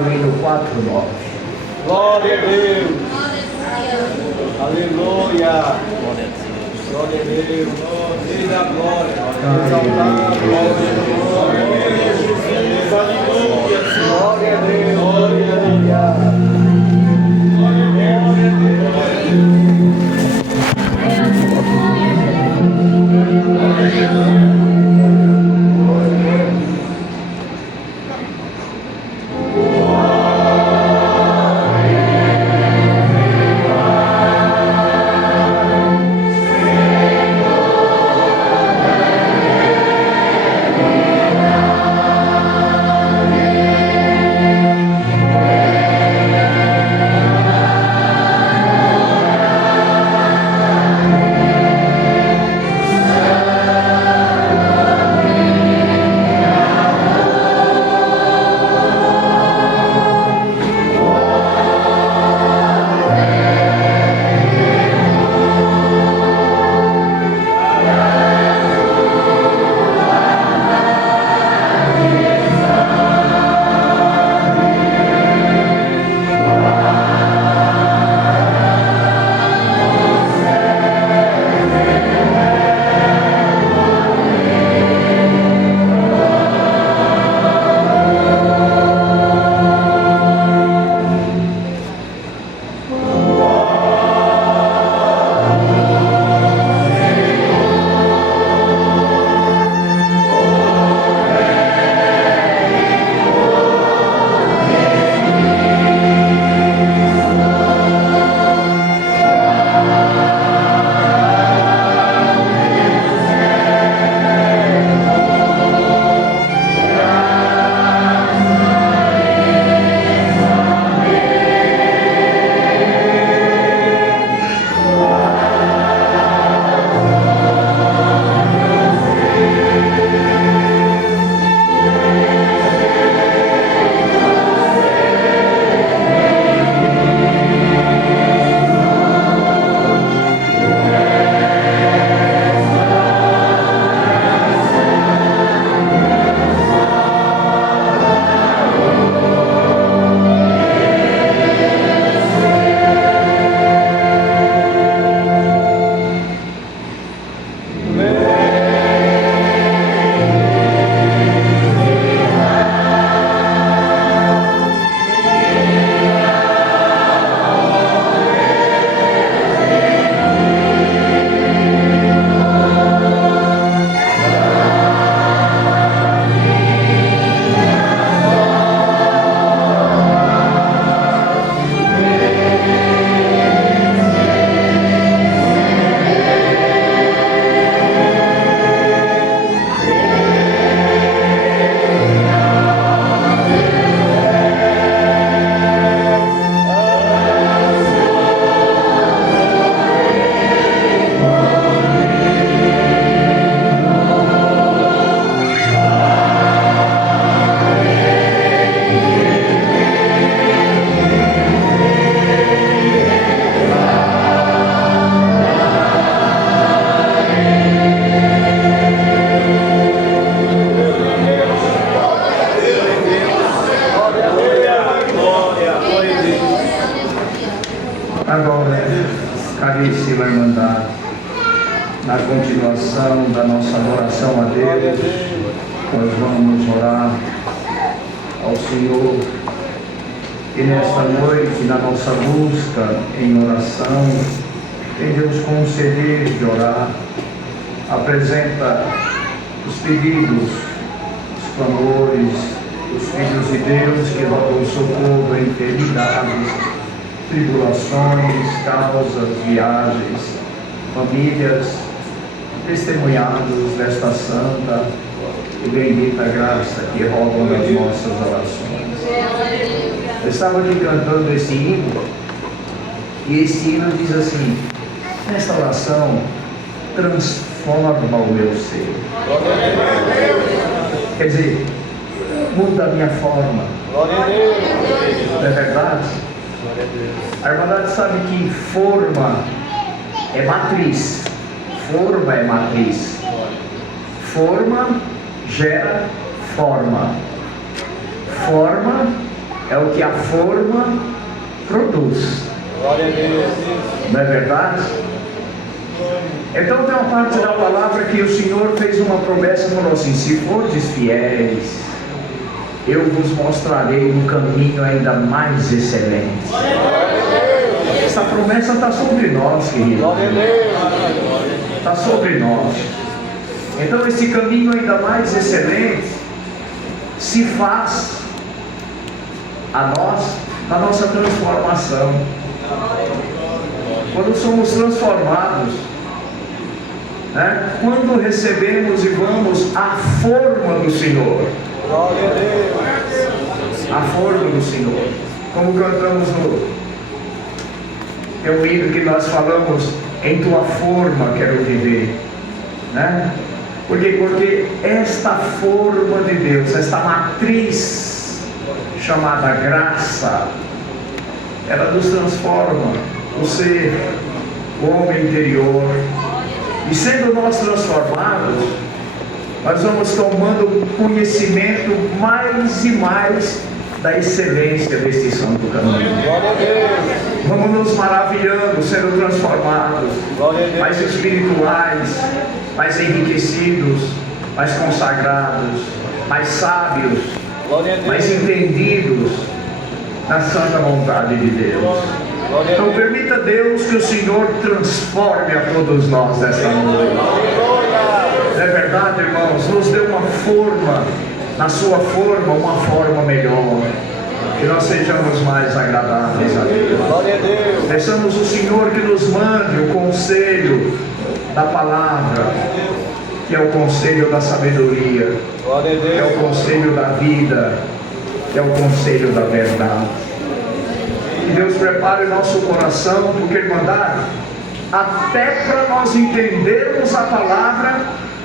o hino 49. Glória a Deus. Aleluia. Glória a Deus. Deus da glória. Exaltado. Glória a Deus. Aleluia. Glória a Deus. Glória a Deus. Agora, caríssima irmandade, na continuação da nossa adoração a Deus, nós vamos orar ao Senhor. E nesta noite, na nossa busca em oração, em Deus conceder de orar, apresenta os pedidos, os clamores, os filhos de Deus que rodam socorro em enfermidades, tribulações, causas, viagens, famílias, testemunhados desta santa e bendita graça que rogam nas nossas orações. Eu estava aqui cantando esse hino, e esse hino diz assim: nesta oração, transforma o meu ser. Quer dizer, muda a minha forma. Não é verdade? A irmandade sabe que forma é matriz. Forma é matriz. Forma gera forma. Forma é o que a forma produz. Glória a Deus. Não é verdade? Então tem uma parte da palavra que o Senhor fez uma promessa e falou assim: se fordes fiéis, eu vos mostrarei um caminho ainda mais excelente. Essa promessa está sobre nós, querido. Está sobre nós. Então esse caminho ainda mais excelente se faz a nós na nossa transformação. Quando somos transformados, né? Quando recebemos e vamos à forma do Senhor. Glória a Deus. A forma do Senhor. Como cantamos é um hino que nós falamos: em tua forma quero viver, né? Porque esta forma de Deus, esta matriz chamada graça, ela nos transforma o ser, o homem interior. E sendo nós transformados, nós vamos tomando conhecimento mais e mais da excelência deste santo caminho. Glória a Deus. Vamos nos maravilhando, sendo transformados, Glória a Deus. mais espirituais, mais enriquecidos, mais consagrados, mais sábios, Glória a Deus. mais entendidos na santa vontade de Deus. Glória a Então Deus. permita Deus que o Senhor transforme a todos nós nesta noite. Não é verdade, irmãos? Nos dê uma forma, na sua forma, uma forma melhor. Que nós sejamos mais agradáveis a Deus. Glória a Deus. Peçamos o Senhor que nos mande o conselho da palavra, que é o conselho da sabedoria, Glória a que é Deus. o conselho da vida, que é o conselho da verdade. Que Deus prepare o nosso coração, porque, irmandade, até para nós entendermos a palavra,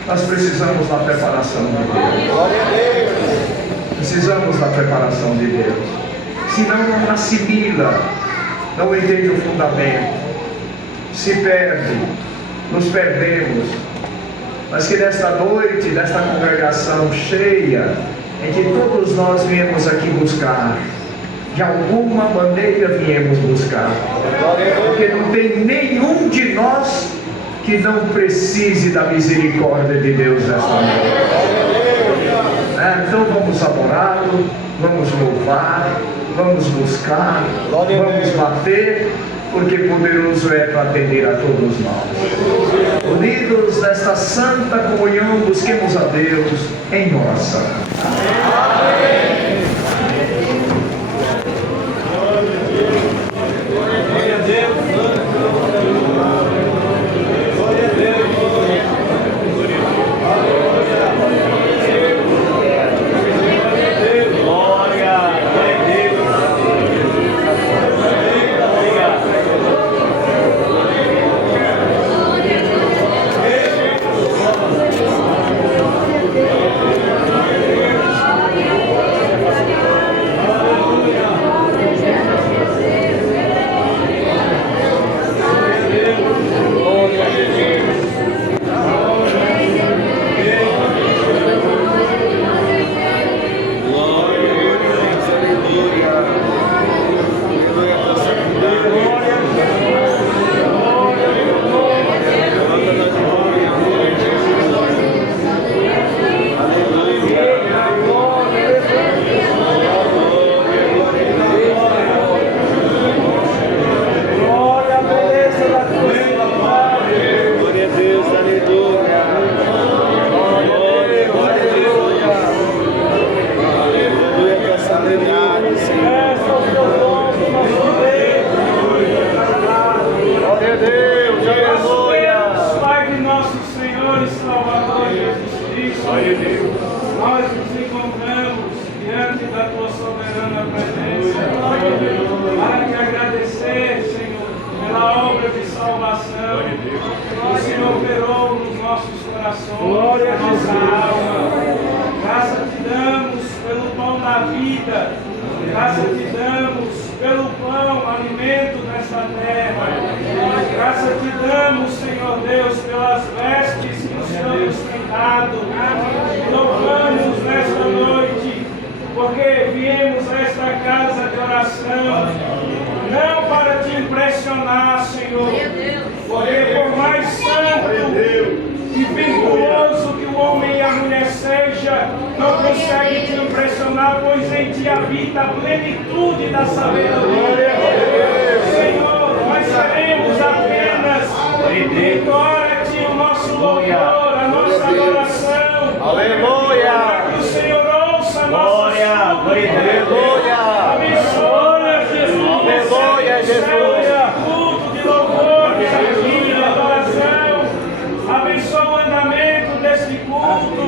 nós precisamos da preparação de Deus. Glória a Deus. Precisamos da preparação de Deus. Senão não assimila, não entende o fundamento, se perde, nos perdemos. Mas que nesta noite, nesta congregação cheia, em que todos nós viemos aqui buscar, de alguma maneira viemos buscar, porque não tem nenhum de nós que não precise da misericórdia de Deus nesta noite. Então vamos adorá-lo, vamos louvar, vamos buscar, vamos bater, porque poderoso é para atender a todos nós. Unidos nesta santa comunhão, busquemos a Deus em oração. Amém. Glória a Deus. Nós nos encontramos diante da tua soberana presença para te agradecer, Senhor, pela obra de salvação que o Senhor operou nos nossos corações, na nossa alma. Graça te damos pelo pão da vida, graça te damos pelo pão, alimento nesta terra. Graça te damos, Senhor Deus, pelas vestes que o Senhor nos tem dado. Louvamos nesta noite, porque viemos a esta casa de oração coração, não para te impressionar, Senhor, porque por mais santo e virtuoso que o homem e a mulher seja, não consegue te impressionar, pois em ti habita a plenitude da sabedoria. Senhor, nós seremos apenas vitória-te o nosso louvor, a nossa adoração. Aleluia! Para que o Senhor ouça a nossa Aleluia! Abençoa, Jesus. Aleluia, Jesus. Culto de louvor, de adoração. Abençoa o andamento deste culto,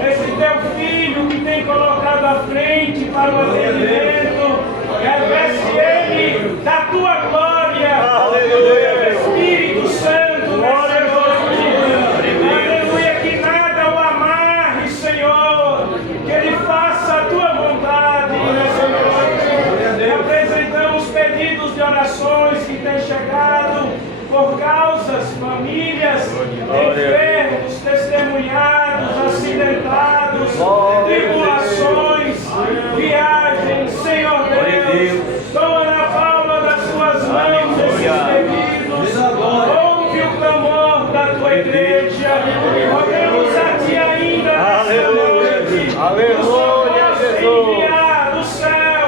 desse teu filho que tem colocado à frente para o atendimento. Reveste ele da tua glória. Aleluia. Espírito Santo, nessa noite. Aleluia, que nada o amarre, Senhor. Que ele faça a tua vontade nessa noite. Apresentamos pedidos de orações que têm chegado por causas, famílias, enfermos, testemunhados, acidentados, tribulações, viagens, Senhor Deus, toma na palma das tuas mãos esses pedidos, ouve o clamor da tua igreja, rogamos a ti ainda nessa noite, Aleluia, Jesus. enviar do céu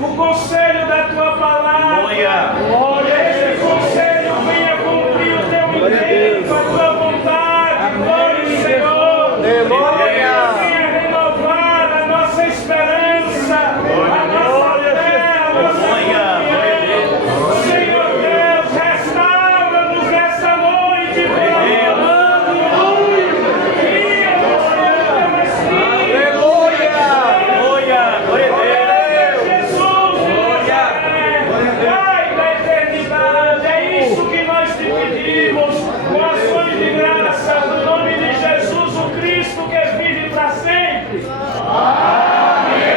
o conselho da tua palavra, esse conselho venha cumprir o teu intento, a tua vontade, glória ao Senhor, Aleluia. venha renovar a nossa esperança, a nossa fé, a nossa confiança. Senhor Deus, restaura-nos nessa noite, pelo amor Jesus, Pai da eternidade, é isso que nós te pedimos, com ações de graça, no nome de Jesus, o Cristo que vive para sempre. Amém.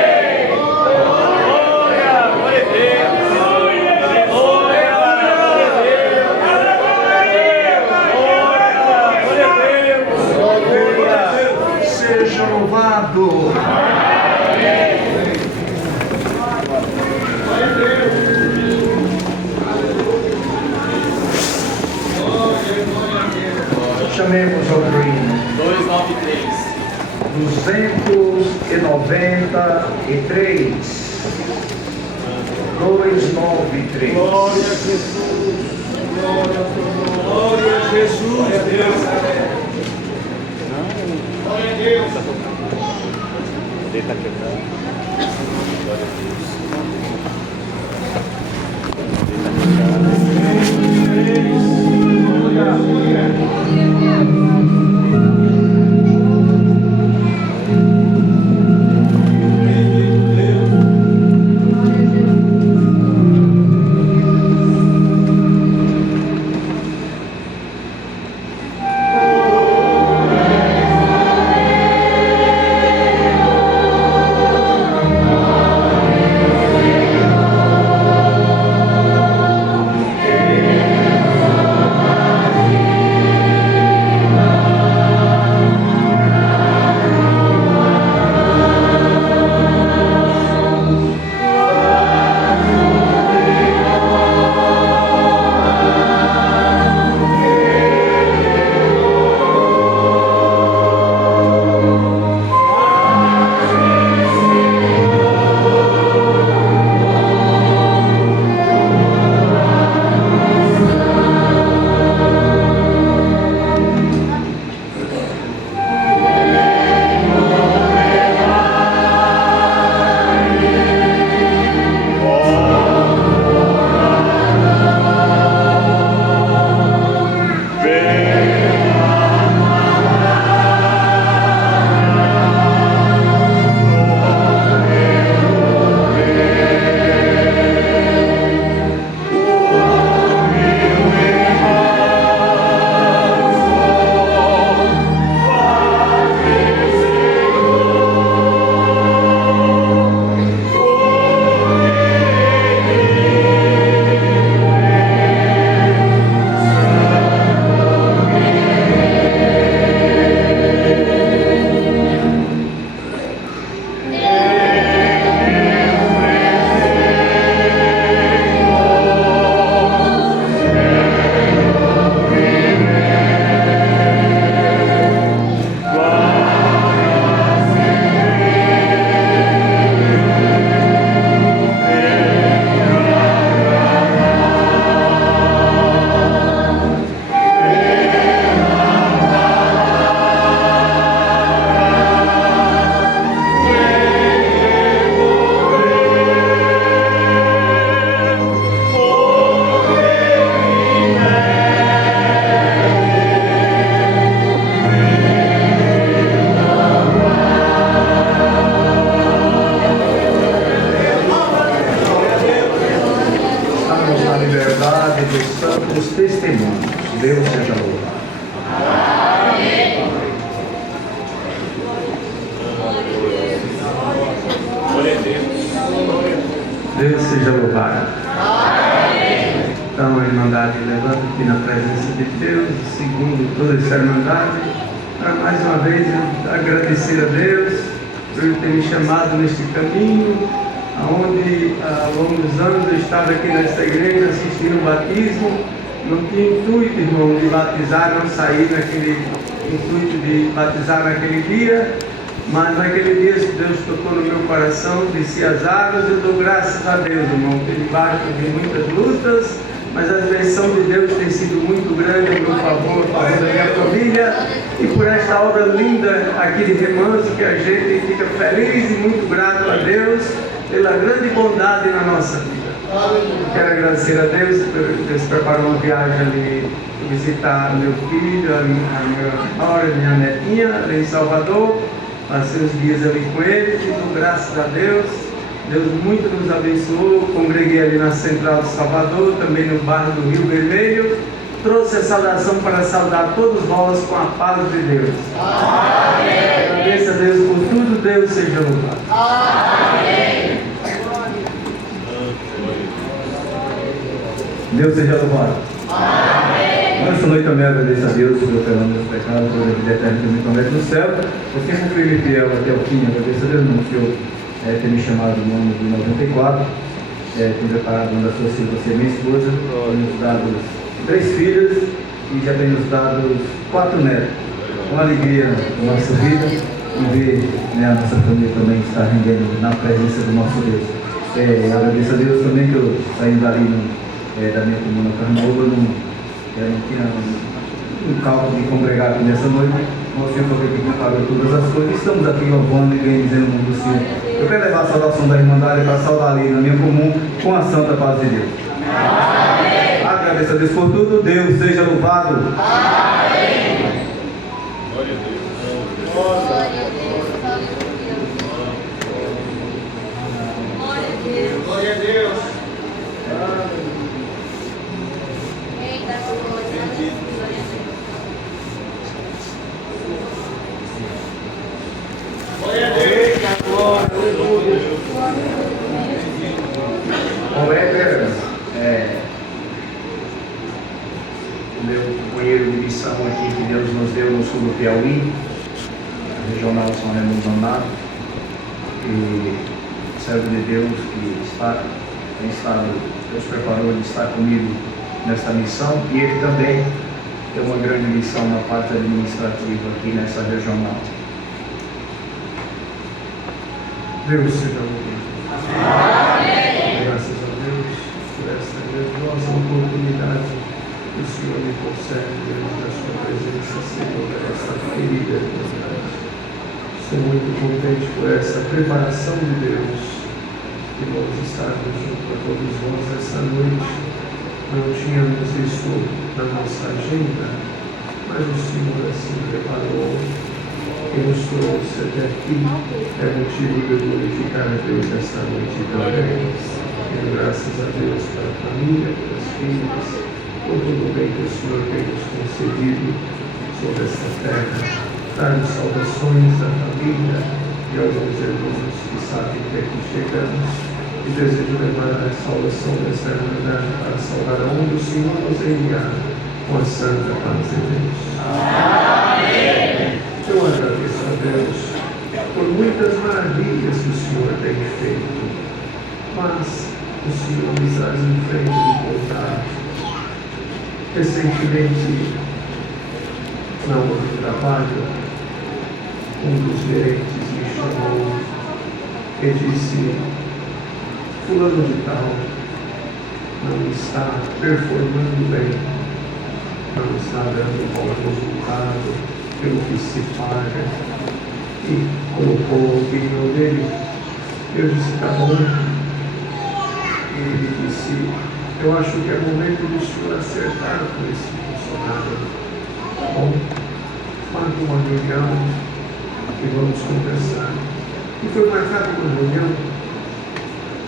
Aleluia, Jesus. Seja louvado. Chamemos ao reino. 293. 293. Glória a Jesus. Deita quebrando. Glória a Deus. seus testemunhos. Deus seja louvado. Deus seja louvado. Então a Irmandade levanta aqui na presença de Deus, segundo toda essa Irmandade, para mais uma vez agradecer a Deus por Ele ter me chamado neste caminho, onde há longos anos eu estava aqui nesta igreja assistindo o batismo. Não tinha intuito, irmão, de batizar, não saí naquele intuito de batizar naquele dia, mas naquele dia Deus tocou no meu coração, desci as águas. Eu dou graças a Deus, irmão, que debaixo de muitas lutas, mas a direção de Deus tem sido muito grande a meu favor, a favor da minha família, e por esta obra linda aqui de Remanso, que a gente fica feliz e muito grato a Deus pela grande bondade na nossa vida. Quero agradecer a Deus por Deus preparou uma viagem ali visitar meu filho, a minha nora, minha netinha ali em Salvador. Passei os dias ali com eles e dou graças a Deus. Deus muito nos abençoou. Congreguei ali na Central de Salvador, também no bairro do Rio Vermelho. Trouxe a saudação para saudar todos vós com a paz de Deus. Amém. Agradeço a Deus por tudo. Deus seja louvado. Amém. Deus seja louvado. Amém. Nessa noite também agradeço a Deus pelo perdão dos meus pecados, pela vida eterna que me promete no céu. Eu sempre fui fiel até o fim. Agradeço a Deus, não, que eu ter me chamado no ano de 94. Tenho preparado uma das suas filhas, você minha esposa. Tenho nos dado 3 filhas e já tenho nos dado 4 netos. Uma alegria na nossa vida e ver, né, a nossa família também estar rendendo na presença do nosso Deus. Agradeço a Deus também que eu saindo dali da minha comuna Carnaúba, eu não tinha um cálculo de congregar aqui nessa noite. O Senhor foi que preparou todas as coisas. Estamos aqui louvando e bendizendo o nome do Senhor. Eu quero levar a saudação da Irmandade para saudar ali na minha comum com a santa paz de Deus. Amém. Agradeço a Deus por tudo. Deus seja louvado. Amém. Glória a Deus. Glória a Deus. Glória a Deus. O Éder, meu companheiro de missão aqui que Deus nos deu no sul do Piauí, a regional São Raimundo Donato, e servo de Deus que tem estado, Deus preparou de estar comigo nesta missão, e ele também tem uma grande missão na parte administrativa aqui nessa regional. Deus seja louvado. Graças a Deus por esta grandiosa oportunidade que o Senhor me concede diante da sua presença, Senhor, esta querida irmandade. Estou muito contente por essa preparação de Deus que vamos estarmos junto a todos nós esta noite. Não tínhamos isso na nossa agenda, mas o Senhor assim preparou e nos trouxe até aqui. É motivo de glorificar a Deus esta noite também. Dando graças a Deus pela família, pelas filhas, por todo o bem que o Senhor tem nos concedido sobre esta terra. Dar-nos saudações à família e aos meus irmãos que sabem que aqui chegamos. E desejo levar a saudação desta irmandade para saudar onde o Senhor nos enviar com a santa paz de Deus. Amém. Eu agradeço a Deus por muitas maravilhas que o Senhor tem feito, mas o Senhor me traz em frente do contar. Recentemente, na hora do trabalho, um dos gerentes me chamou e disse: fulano de tal não está performando bem, não está dando bom resultado pelo que se paga, e colocou a opinião dele. Eu disse: tá bom. E ele disse: eu acho que é momento do senhor acertar com esse funcionário. Tá bom? Marque uma reunião e vamos conversar. E foi marcada uma reunião.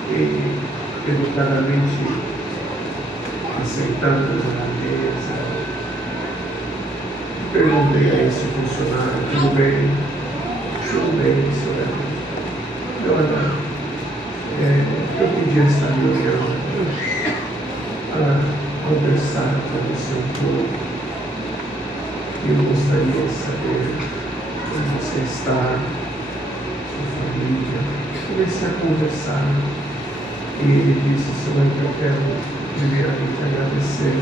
E educadamente assentando na mesa. Perguntei a esse funcionário: tudo bem, senhora? Eu pedi essa reunião para conversar com você um pouco. Eu gostaria de saber como você está, sua família. Comecei a conversar e ele disse: senhor, eu quero primeiramente agradecer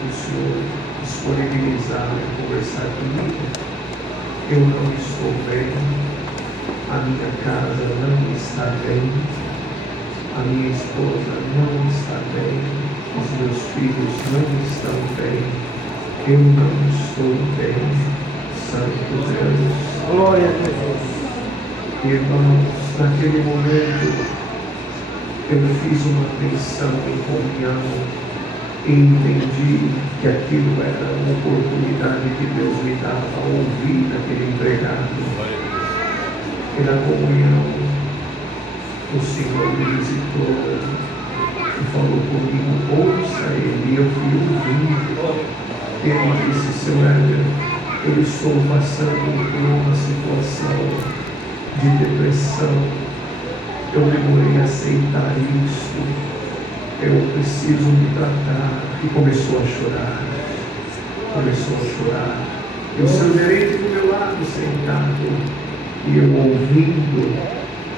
o senhor disponibilizar e conversar comigo. Eu não estou bem, a minha casa não está bem, a minha esposa não está bem, os meus filhos não estão bem, eu não estou bem, Santo Deus. Glória a Deus. Irmãos, naquele momento eu fiz uma pensão em comunhão e entendi que aquilo era uma oportunidade que Deus me dava a ouvir aquele empregado. E na comunhão o Senhor me visitou e falou comigo: ouça ele. E eu fui ouvindo. Ele disse: seu Éder, eu estou passando por uma situação de depressão. Eu demorei a aceitar isso. Eu preciso me tratar. E começou a chorar. E o seu gerente do meu lado sentado. E eu ouvindo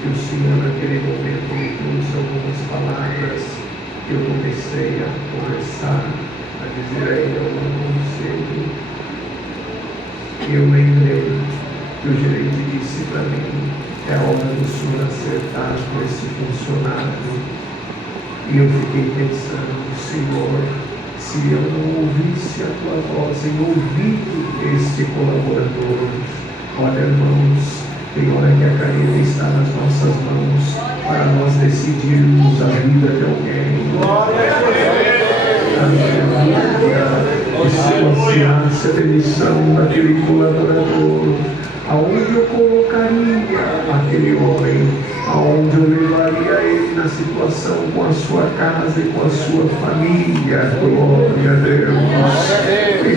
que o Senhor naquele momento me trouxe algumas palavras. Eu comecei a conversar, a dizer a ele algum conselho. E eu lembrei que o gerente disse para mim: é hora do senhor acertar com esse funcionário. E eu fiquei pensando: Senhor, se eu não ouvisse a tua voz em ouvido este colaborador. Olha, irmãos, tem hora que a caneta está nas nossas mãos para nós decidirmos a vida de alguém. E se eu assinasse a demissão daquele colaborador, aonde eu colocaria aquele homem? Aonde eu levaria ele na situação com a sua casa e com a sua família? Glória a Deus.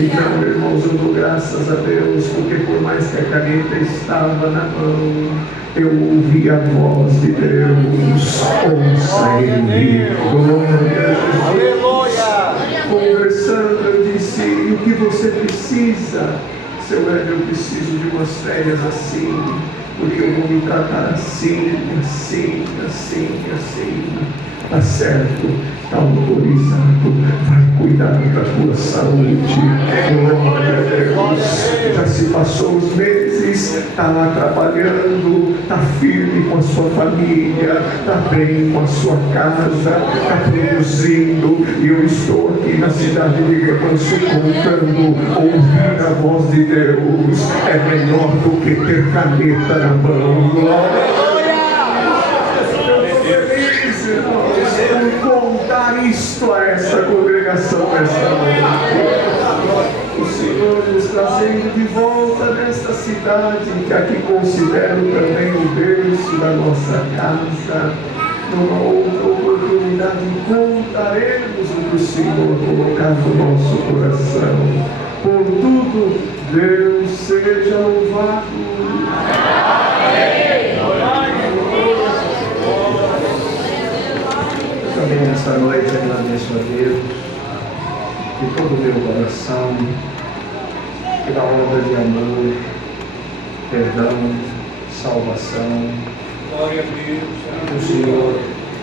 Então, irmãos, eu dou graças a Deus, porque por mais que a caneta estava na mão, eu ouvi a voz de Deus. Ouça ele. Glória a Deus. Conversando, eu disse: e o que você precisa? Seu Éder, eu preciso de umas férias assim, porque eu vou me tratar assim. Tá certo, tá autorizado, vai cuidar da tua saúde. Glória a Deus. Já se passou os meses, tá lá trabalhando, tá firme com a sua família, tá bem com a sua casa, tá produzindo. E eu estou aqui na cidade de Remanso contando. Ouvir a voz de Deus é melhor do que ter caneta na mão. Glória. Por contar isto a essa congregação esta noite. O Senhor nos trazendo de volta nesta cidade, que aqui considero também o berço da nossa casa. Numa outra oportunidade contaremos o que o Senhor colocar no nosso coração. Por tudo, Deus seja louvado. Também nesta noite agradeço a Deus de todo o meu coração pela obra de amor, perdão, salvação. Glória a Deus. O Senhor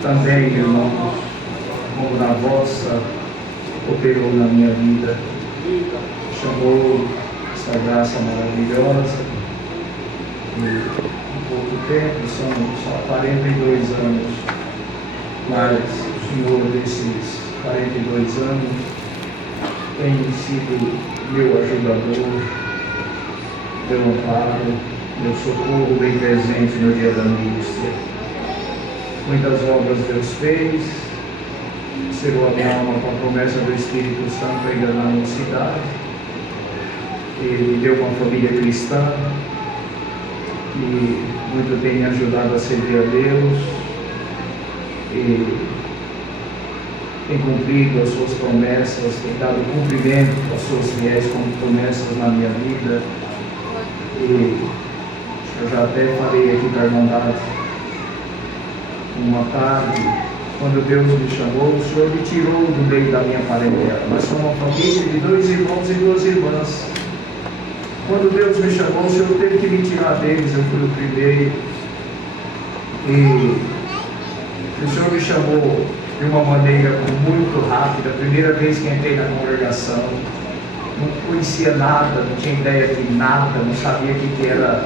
também, irmãos, como na vossa, operou na minha vida, chamou essa graça maravilhosa. E em pouco tempo, são só 42 anos, mas o Senhor, desses 42 anos, tem sido meu ajudador, meu amparo, meu socorro bem presente no dia da angústia. Muitas obras Deus fez, cerou a minha alma com a promessa do Espírito Santo ainda na mocidade. Ele me deu uma família cristã, que muito tem me ajudado a servir a Deus. E tem cumprido as suas promessas, tem dado cumprimento às suas fiéis promessas na minha vida. E eu já até falei aqui da Irmandade, uma tarde, quando Deus me chamou, o Senhor me tirou do meio da minha parentela. Nós somos uma família de 2 irmãos e 2 irmãs. Quando Deus me chamou, o Senhor teve que me tirar deles, eu fui o primeiro. E o Senhor me chamou de uma maneira muito rápida. A primeira vez que entrei na congregação, não conhecia nada, não tinha ideia de nada, não sabia o que era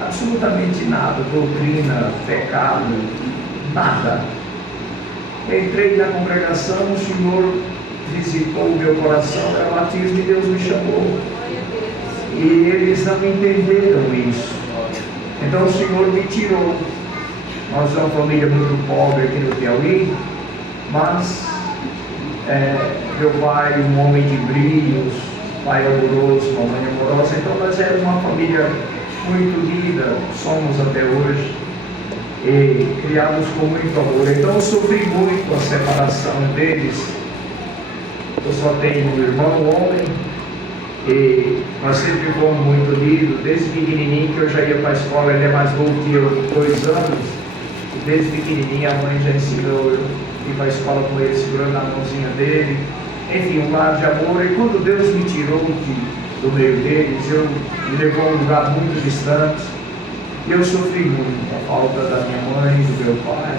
absolutamente nada, doutrina, pecado, nada. Entrei na congregação, o Senhor visitou o meu coração, era o batismo e Deus me chamou. E eles não entenderam isso. Então o Senhor me tirou. Nós somos uma família muito pobre aqui no Piauí, mas meu pai, um homem de brilhos, pai amoroso, mamãe amorosa, então nós éramos uma família muito unida, somos até hoje, e criados com muito amor. Então eu sofri muito a separação deles. Eu só tenho um irmão, homem, e nós sempre fomos muito unidos, desde pequenininho que eu já ia para a escola, ele é mais novo que eu, 2 anos, e desde pequenininho a mãe já ensinou eu ir para a escola com ele, segurando a mãozinha dele, enfim, um lar de amor. E quando Deus me tirou do meio deles, me levou a um lugar muito distante, e eu sofri muito a falta da minha mãe, do meu pai,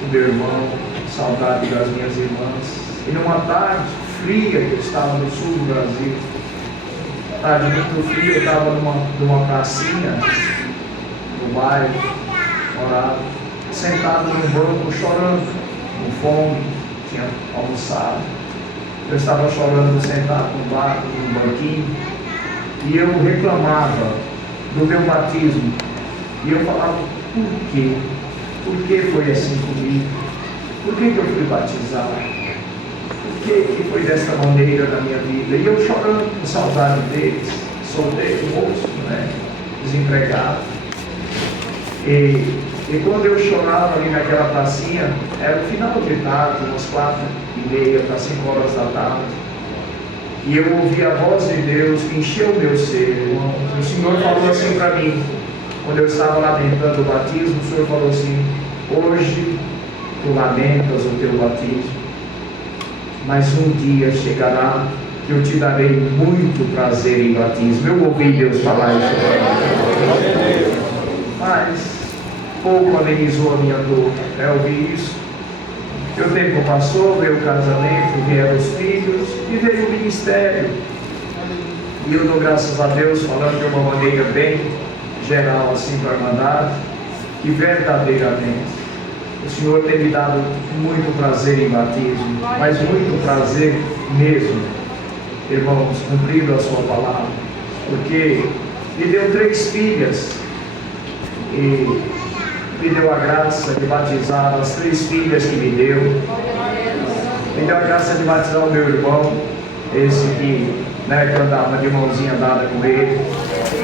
do meu irmão, saudade das minhas irmãs. E numa tarde fria, que eu estava no sul do Brasil, tarde muito fria, eu estava numa pracinha no bairro, morava, sentado no banco, chorando, com fome, tinha almoçado. Eu estava chorando, sentado no banquinho, e eu reclamava do meu batismo. E eu falava, por quê? Por que foi assim comigo? Por que eu fui batizado? Por que foi dessa maneira na minha vida? E eu chorando com saudade deles, solteiro, moço, desempregado. E quando eu chorava ali naquela pracinha, era o final de tarde, umas 4h30 para 5 horas da tarde. E eu ouvi a voz de Deus que encheu o meu ser, irmão. O Senhor falou assim para mim, quando eu estava lamentando o batismo, o Senhor falou assim, hoje tu lamentas o teu batismo, mas um dia chegará que eu te darei muito prazer em batismo. Eu ouvi Deus falar isso. Mas pouco amenizou a minha dor, eu ouvi isso. O tempo passou, veio o casamento, vieram os filhos e veio o ministério. E eu dou graças a Deus, falando de uma maneira bem geral assim para a Irmandade, que verdadeiramente o Senhor tem me dado muito prazer em batismo, mas muito prazer mesmo, irmãos, cumprindo a sua palavra, porque me deu 3 filhas e me deu a graça de batizar as 3 filhas que me deu. Me deu a graça de batizar o meu irmão, esse que eu andava de mãozinha dada com ele.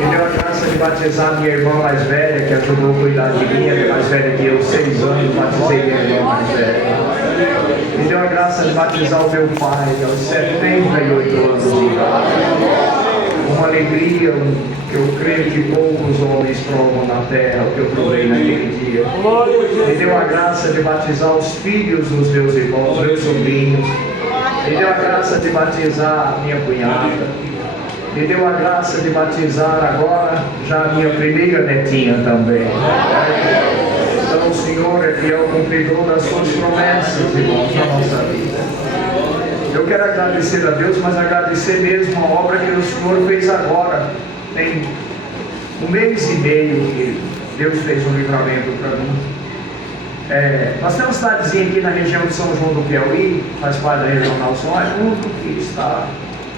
Me deu a graça de batizar a minha irmã mais velha, que ajudou a cuidar de mim, ela é mais velha que eu, 6 anos, batizei minha irmã mais velha. Me deu a graça de batizar o meu pai, aos 78 anos de idade. Uma alegria que eu creio que poucos homens provam na terra, o que eu provei naquele dia. Me deu a graça de batizar os filhos dos meus irmãos, meus sobrinhos. Me deu a graça de batizar a minha cunhada. Me deu a graça de batizar agora já a minha primeira netinha também. Então o Senhor é fiel cumpridor das suas promessas, irmãos, na nossa vida. Eu quero agradecer a Deus, mas agradecer mesmo a obra que o Senhor fez agora. Tem 1 mês e meio que Deus fez um livramento para mim. Nós temos uma cidadezinha aqui na região de São João do Piauí, faz parte da Regional São Raimundo, que está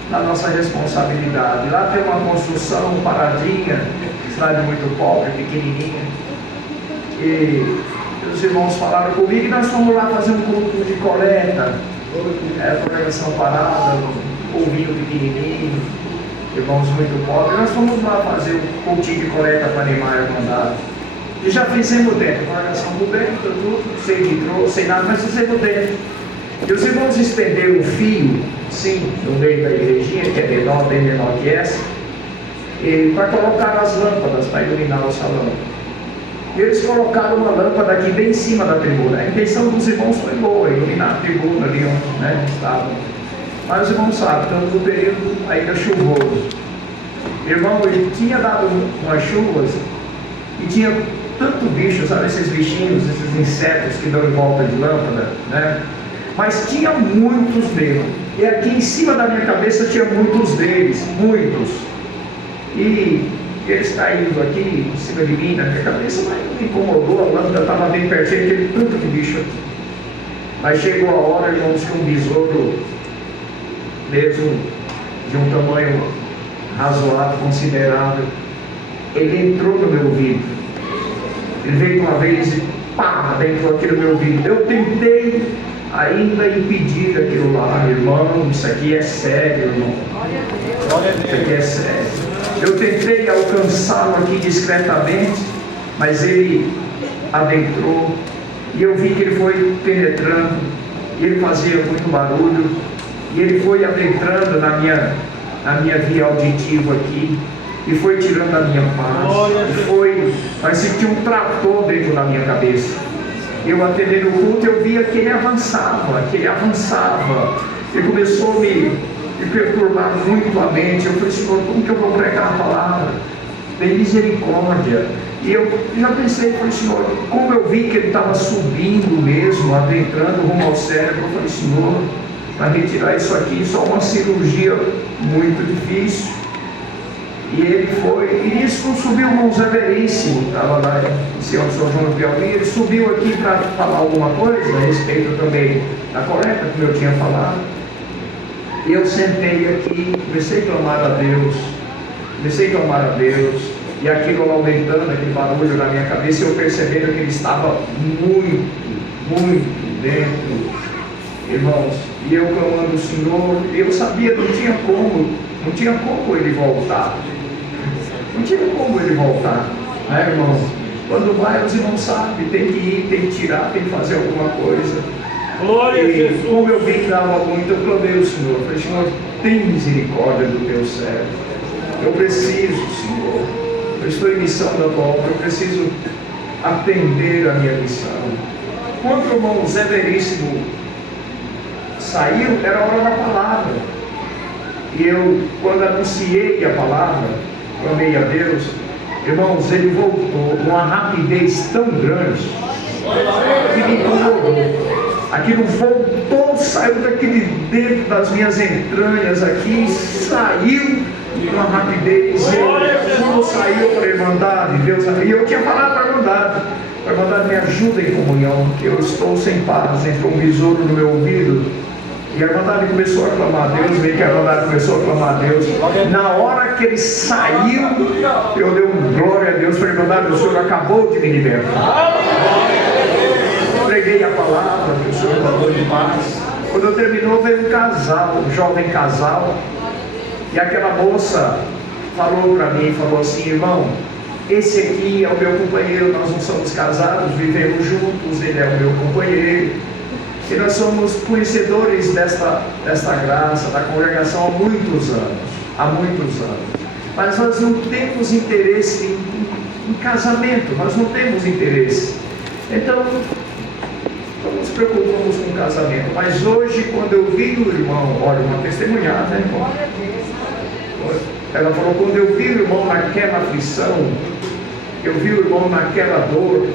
na nossa responsabilidade. Lá tem uma construção paradinha, cidade muito pobre, pequenininha. E os irmãos falaram comigo e nós fomos lá fazer um culto de coleta. Congregação parada, um polvinho pequenininho, irmãos muito pobres. Nós fomos lá fazer um cultinho de coleta para animar a Irmandade. E já fizemos dentro, congregação por dentro, tudo, sem vitrô, sem nada, mas fizemos dentro. E os irmãos estenderam um fio, sim, no meio da igrejinha, que é menor, bem menor que essa, para colocar as lâmpadas, para iluminar o salão. E eles colocaram uma lâmpada aqui bem em cima da tribuna. A intenção dos irmãos foi boa, iluminar a tribuna ali onde estavam. Mas os irmãos sabem, estamos no período ainda chuvoso. Irmão, ele tinha dado umas chuvas e tinha tanto bicho, sabe, esses bichinhos, esses insetos que dão em volta de lâmpada, né? Mas tinha muitos mesmo. E aqui em cima da minha cabeça tinha muitos deles, muitos. E eles caíram aqui em cima de mim, na minha cabeça, mas não me incomodou, a lâmpada estava bem pertinho, aquele tanto de bicho aqui. Mas chegou a hora, irmãos, que um besouro, mesmo de um tamanho razoável, considerável, ele entrou no meu ouvido. Ele veio uma vez e pá, entrou aqui no meu ouvido. Eu tentei ainda impedir aquilo lá, irmão, isso aqui é sério, irmão. Isso aqui é sério. Eu tentei alcançá-lo aqui discretamente, mas ele adentrou, e eu vi que ele foi penetrando, e ele fazia muito barulho, e ele foi adentrando na minha via auditiva aqui, e foi tirando a minha paz, mas tinha um trator dentro da minha cabeça. Eu atendendo o culto, eu via que ele avançava, ele começou a me perturbar muito a mente. Eu falei, Senhor, como que eu vou pregar a palavra? Tem misericórdia. E eu já pensei, falei, Senhor, como eu vi que ele estava subindo mesmo, adentrando rumo ao cérebro, eu falei, Senhor, para retirar isso aqui, só uma cirurgia muito difícil. E ele foi, e isso subiu o irmão Zé Veríssimo, estava lá em São João do Piauí, ele subiu aqui para falar alguma coisa a respeito também da coleta, como eu tinha falado. E eu sentei aqui, comecei a clamar a Deus, e aquilo aumentando, aquele barulho na minha cabeça, eu percebendo que ele estava muito, muito dentro, irmãos, e eu clamando o Senhor, e eu sabia que não tinha como ele voltar. Não tinha como ele voltar, né, irmão? Quando vai, os irmãos sabem, tem que ir, tem que tirar, tem que fazer alguma coisa. Glória a Jesus. Como eu vi que dava muito, eu clamei ao Senhor. Eu falei, Senhor, tem misericórdia do teu servo. Eu preciso, Senhor. Eu estou em missão da tua obra, eu preciso atender a minha missão. Quando o irmão Zé Veríssimo saiu, era a hora da palavra. E eu, quando anunciei a palavra, clamei a Deus, irmãos, ele voltou com uma rapidez tão grande que me incomodou. Aquilo voltou, saiu daqui de dentro das minhas entranhas aqui, saiu com uma rapidez. Quando saiu, eu falei, Irmandade, Deus, e eu tinha falado para a Irmandade, me ajuda em comunhão, que eu estou sem paz, entrou um besouro no meu ouvido. E a Irmandade começou a clamar a Deus, veio que a Irmandade começou a clamar a Deus. Na hora que ele saiu, eu dei glória a Deus para a Irmandade, o Senhor acabou de me libertar. Preguei a palavra, que o Senhor mandou de paz. Quando terminou, veio um casal, um jovem casal, e aquela moça falou para mim, falou assim, irmão, esse aqui é o meu companheiro, nós não somos casados, vivemos juntos, ele é o meu companheiro. E nós somos conhecedores desta graça, da congregação há muitos anos. Mas nós não temos interesse em casamento, nós não temos interesse. Então, não nos preocupamos com o casamento. Mas hoje, quando eu vi o irmão, olha, uma testemunhada, né, irmão? Ela falou, quando eu vi o irmão naquela aflição, eu vi o irmão naquela dor,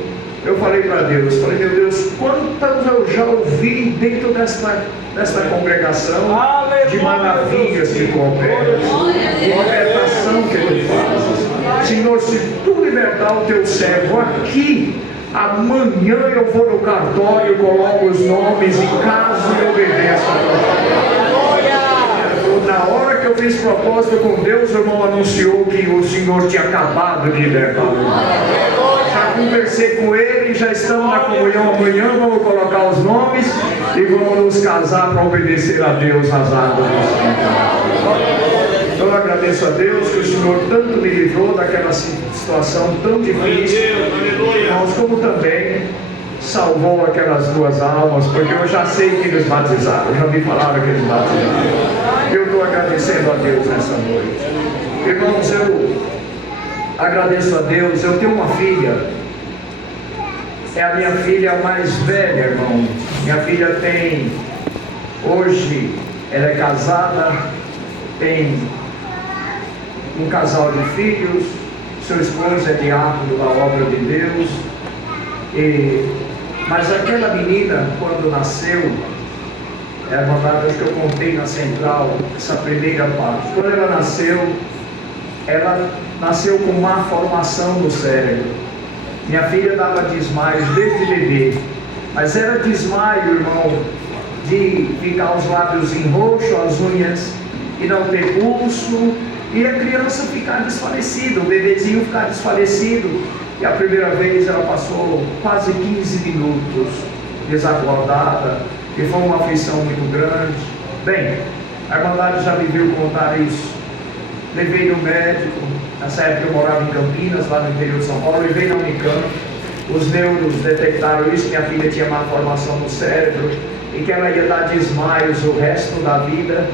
eu falei para Deus, meu Deus, quantas eu já ouvi dentro desta congregação, aleluia, de maravilhas que tu operas, de libertação que tu fazes. Senhor, se tu libertar o teu servo aqui, amanhã eu vou no cartório, coloco os nomes e caso eu obedeça a tua palavra. Na hora que eu fiz propósito com Deus, o irmão anunciou que o Senhor tinha acabado de libertar o irmão. Já conversei com ele, já estamos na comunhão amanhã, vamos colocar os nomes e vamos nos casar para obedecer a Deus nas águas do Espírito. Então eu agradeço a Deus que o Senhor tanto me livrou daquela situação tão difícil, irmãos, como também salvou aquelas duas almas, porque eu já sei que eles batizaram, eu já me falaram que eles batizaram. Eu estou agradecendo a Deus nessa noite. Irmãos, eu agradeço a Deus. Eu tenho uma filha, é a minha filha mais velha, irmão. Minha filha tem, hoje, ela é casada, tem um casal de filhos, seu esposo é diácono da obra de Deus. Mas aquela menina, quando nasceu, é uma das que eu contei na central, essa primeira parte. Quando ela nasceu com má formação no cérebro. Minha filha dava desmaios desde bebê, mas era desmaio, irmão, de ficar os lábios em roxo, as unhas, e não ter pulso, e a criança ficar desfalecida, o bebezinho ficar desfalecido. E a primeira vez ela passou quase 15 minutos desacordada, e foi uma aflição muito grande. Bem, a Irmandade já me viu contar isso. Levei no médico, nessa época eu morava em Campinas, lá no interior de São Paulo, levei na Unicamp. Os neuros detectaram isso, minha filha tinha má formação no cérebro, e que ela ia dar desmaios o resto da vida,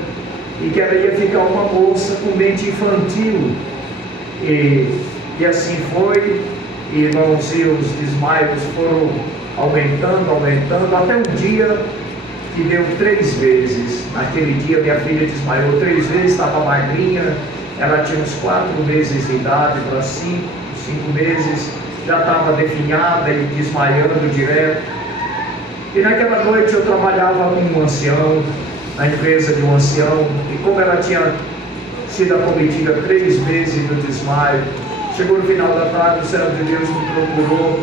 e que ela ia ficar uma moça com mente infantil. E assim foi. Irmãos, e os desmaios foram aumentando, até um dia que deu 3 vezes. Naquele dia minha filha desmaiou 3 vezes, estava magrinha, ela tinha uns 4 meses de idade para 5 meses, já estava definhada e desmaiando direto. E naquela noite eu trabalhava com um ancião, na empresa de um ancião, e como ela tinha sido acometida 3 vezes do desmaio, chegou no final da tarde, o servo de Deus me procurou.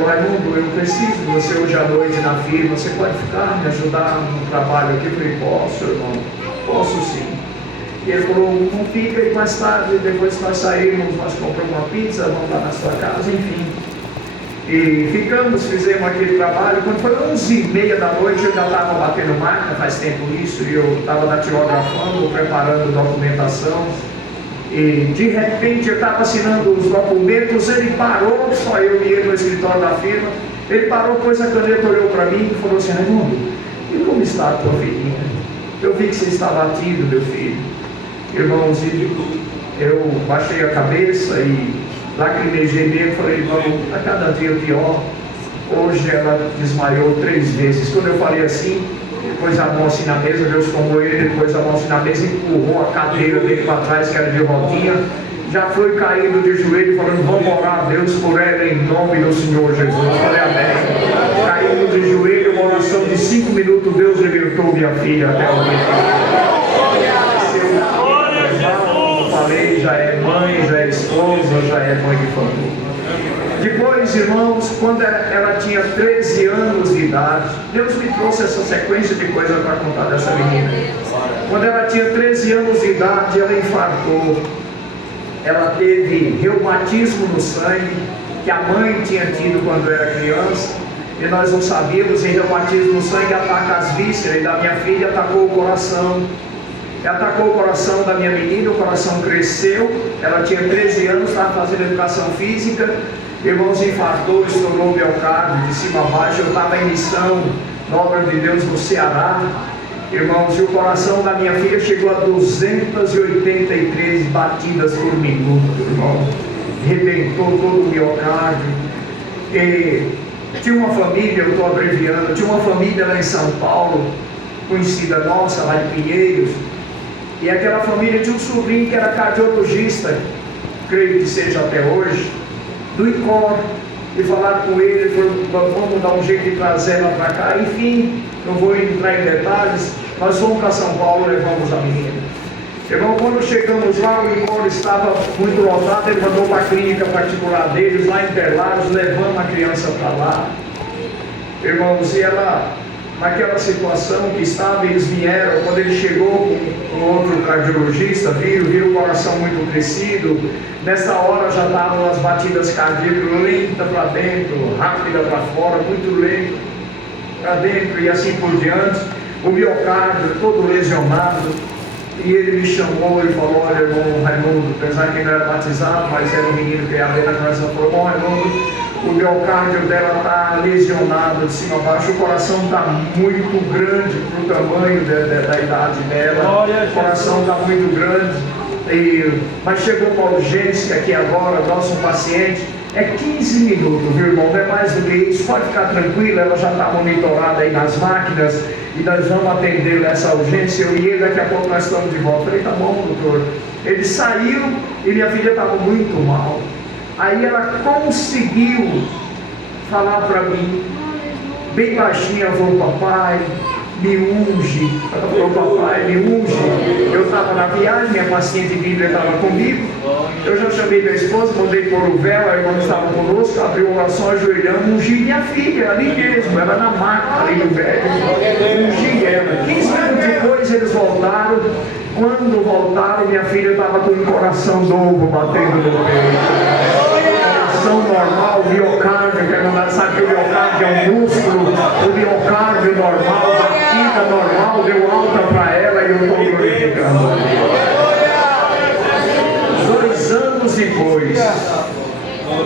Ô Raimundo, eu preciso de você hoje à noite na firma, você pode ficar, me ajudar no trabalho aqui? Eu falei, posso, irmão, posso sim. E ele falou, não fica, e mais tarde, depois que nós saímos, nós compramos uma pizza, vamos lá na sua casa, enfim. E ficamos, fizemos aquele trabalho. Quando foi 11h30 da noite, eu já estava batendo marca, faz tempo isso, e eu estava datilografando, preparando documentação. E de repente eu estava assinando os documentos, ele parou, só eu e ele no escritório da firma. Ele parou, pôs a caneta, olhou para mim e falou assim, Raimundo, e como está a tua filhinha? Eu vi que você está batido, meu filho. Irmãos, eu baixei a cabeça e lacrimejei mesmo, falei, irmão, a cada dia pior. Hoje ela desmaiou 3 vezes. Quando eu falei assim, pôs a mão assim na mesa, Deus tomou ele, pôs a mão assim na mesa, empurrou a cadeira dele para trás, que era de rodinha, já foi caindo de joelho, falando, vamos orar a Deus por ela em nome do Senhor Jesus. Falei, amém. Caindo de joelho, uma oração de 5 minutos, Deus libertou minha filha até o dia. Eu falei, já é mãe, já é esposa, já é mãe de família. Depois, irmãos, quando ela tinha 13 anos de idade, Deus me trouxe essa sequência de coisas para contar dessa menina. Quando ela tinha 13 anos de idade, ela infartou. Ela teve reumatismo no sangue, que a mãe tinha tido quando era criança, e nós não sabíamos. E reumatismo no sangue ataca as vísceras, e da minha filha atacou o coração. Atacou o coração da minha menina, o coração cresceu. Ela tinha 13 anos, estava fazendo educação física. Irmãos, infartou, estourou o miocárdio de cima a baixo. Eu estava em missão na obra de Deus no Ceará. Irmãos, e o coração da minha filha chegou a 283 batidas por minuto, irmão. Rebentou todo o miocárdio. E tinha uma família, eu estou abreviando, tinha uma família lá em São Paulo, conhecida nossa, lá de Pinheiros. E aquela família tinha um sobrinho que era cardiologista, creio que seja até hoje, do ICOR, e falaram com ele, vamos dar um jeito de trazer ela para cá. Enfim, não vou entrar em detalhes, nós fomos para São Paulo, levamos a menina. Irmão, quando chegamos lá, o ICOR estava muito lotado, ele mandou para a clínica particular deles, lá em Interlagos, levando a criança para lá. Irmãos, e ela, naquela situação que estava, eles vieram, quando ele chegou com outro cardiologista, viram o coração muito crescido. Nessa hora já estavam as batidas cardíacas lentas para dentro, rápida para fora, muito lento para dentro e assim por diante. O miocárdio todo lesionado. E ele me chamou e falou, olha, irmão Raimundo, apesar que ele não era batizado, mas era um menino que ia ler na conversa, falou, bom Raimundo, o miocárdio dela está lesionado de cima a baixo, o coração está muito grande para o tamanho da idade dela, o coração está muito grande, mas chegou uma urgência aqui agora, nosso paciente, é 15 minutos, viu, irmão, não é mais do que isso, pode ficar tranquilo, ela já está monitorada aí nas máquinas, e nós vamos atender nessa urgência, eu e ele, daqui a pouco nós estamos de volta. Eu falei, tá bom, doutor. Ele saiu e minha filha estava muito mal. Aí ela conseguiu falar para mim, bem baixinha, falou, papai, me unge. Ela falou, papai, me unge. Eu estava na viagem, minha paciente Bíblia estava comigo. Eu já chamei minha esposa, mandei pôr o véu, a irmã estava conosco, abriu o oração, ajoelhando, ungi minha filha, ali mesmo, ela na maca, ali no velho. Ungi ela. 15 minutos depois eles voltaram. Quando voltaram, minha filha estava com um coração novo batendo no peito. Coração normal, miocárdio, que a irmã sabe que o miocárdio é um músculo, o miocárdio normal, batida normal, deu alta para ela e eu estou glorificando.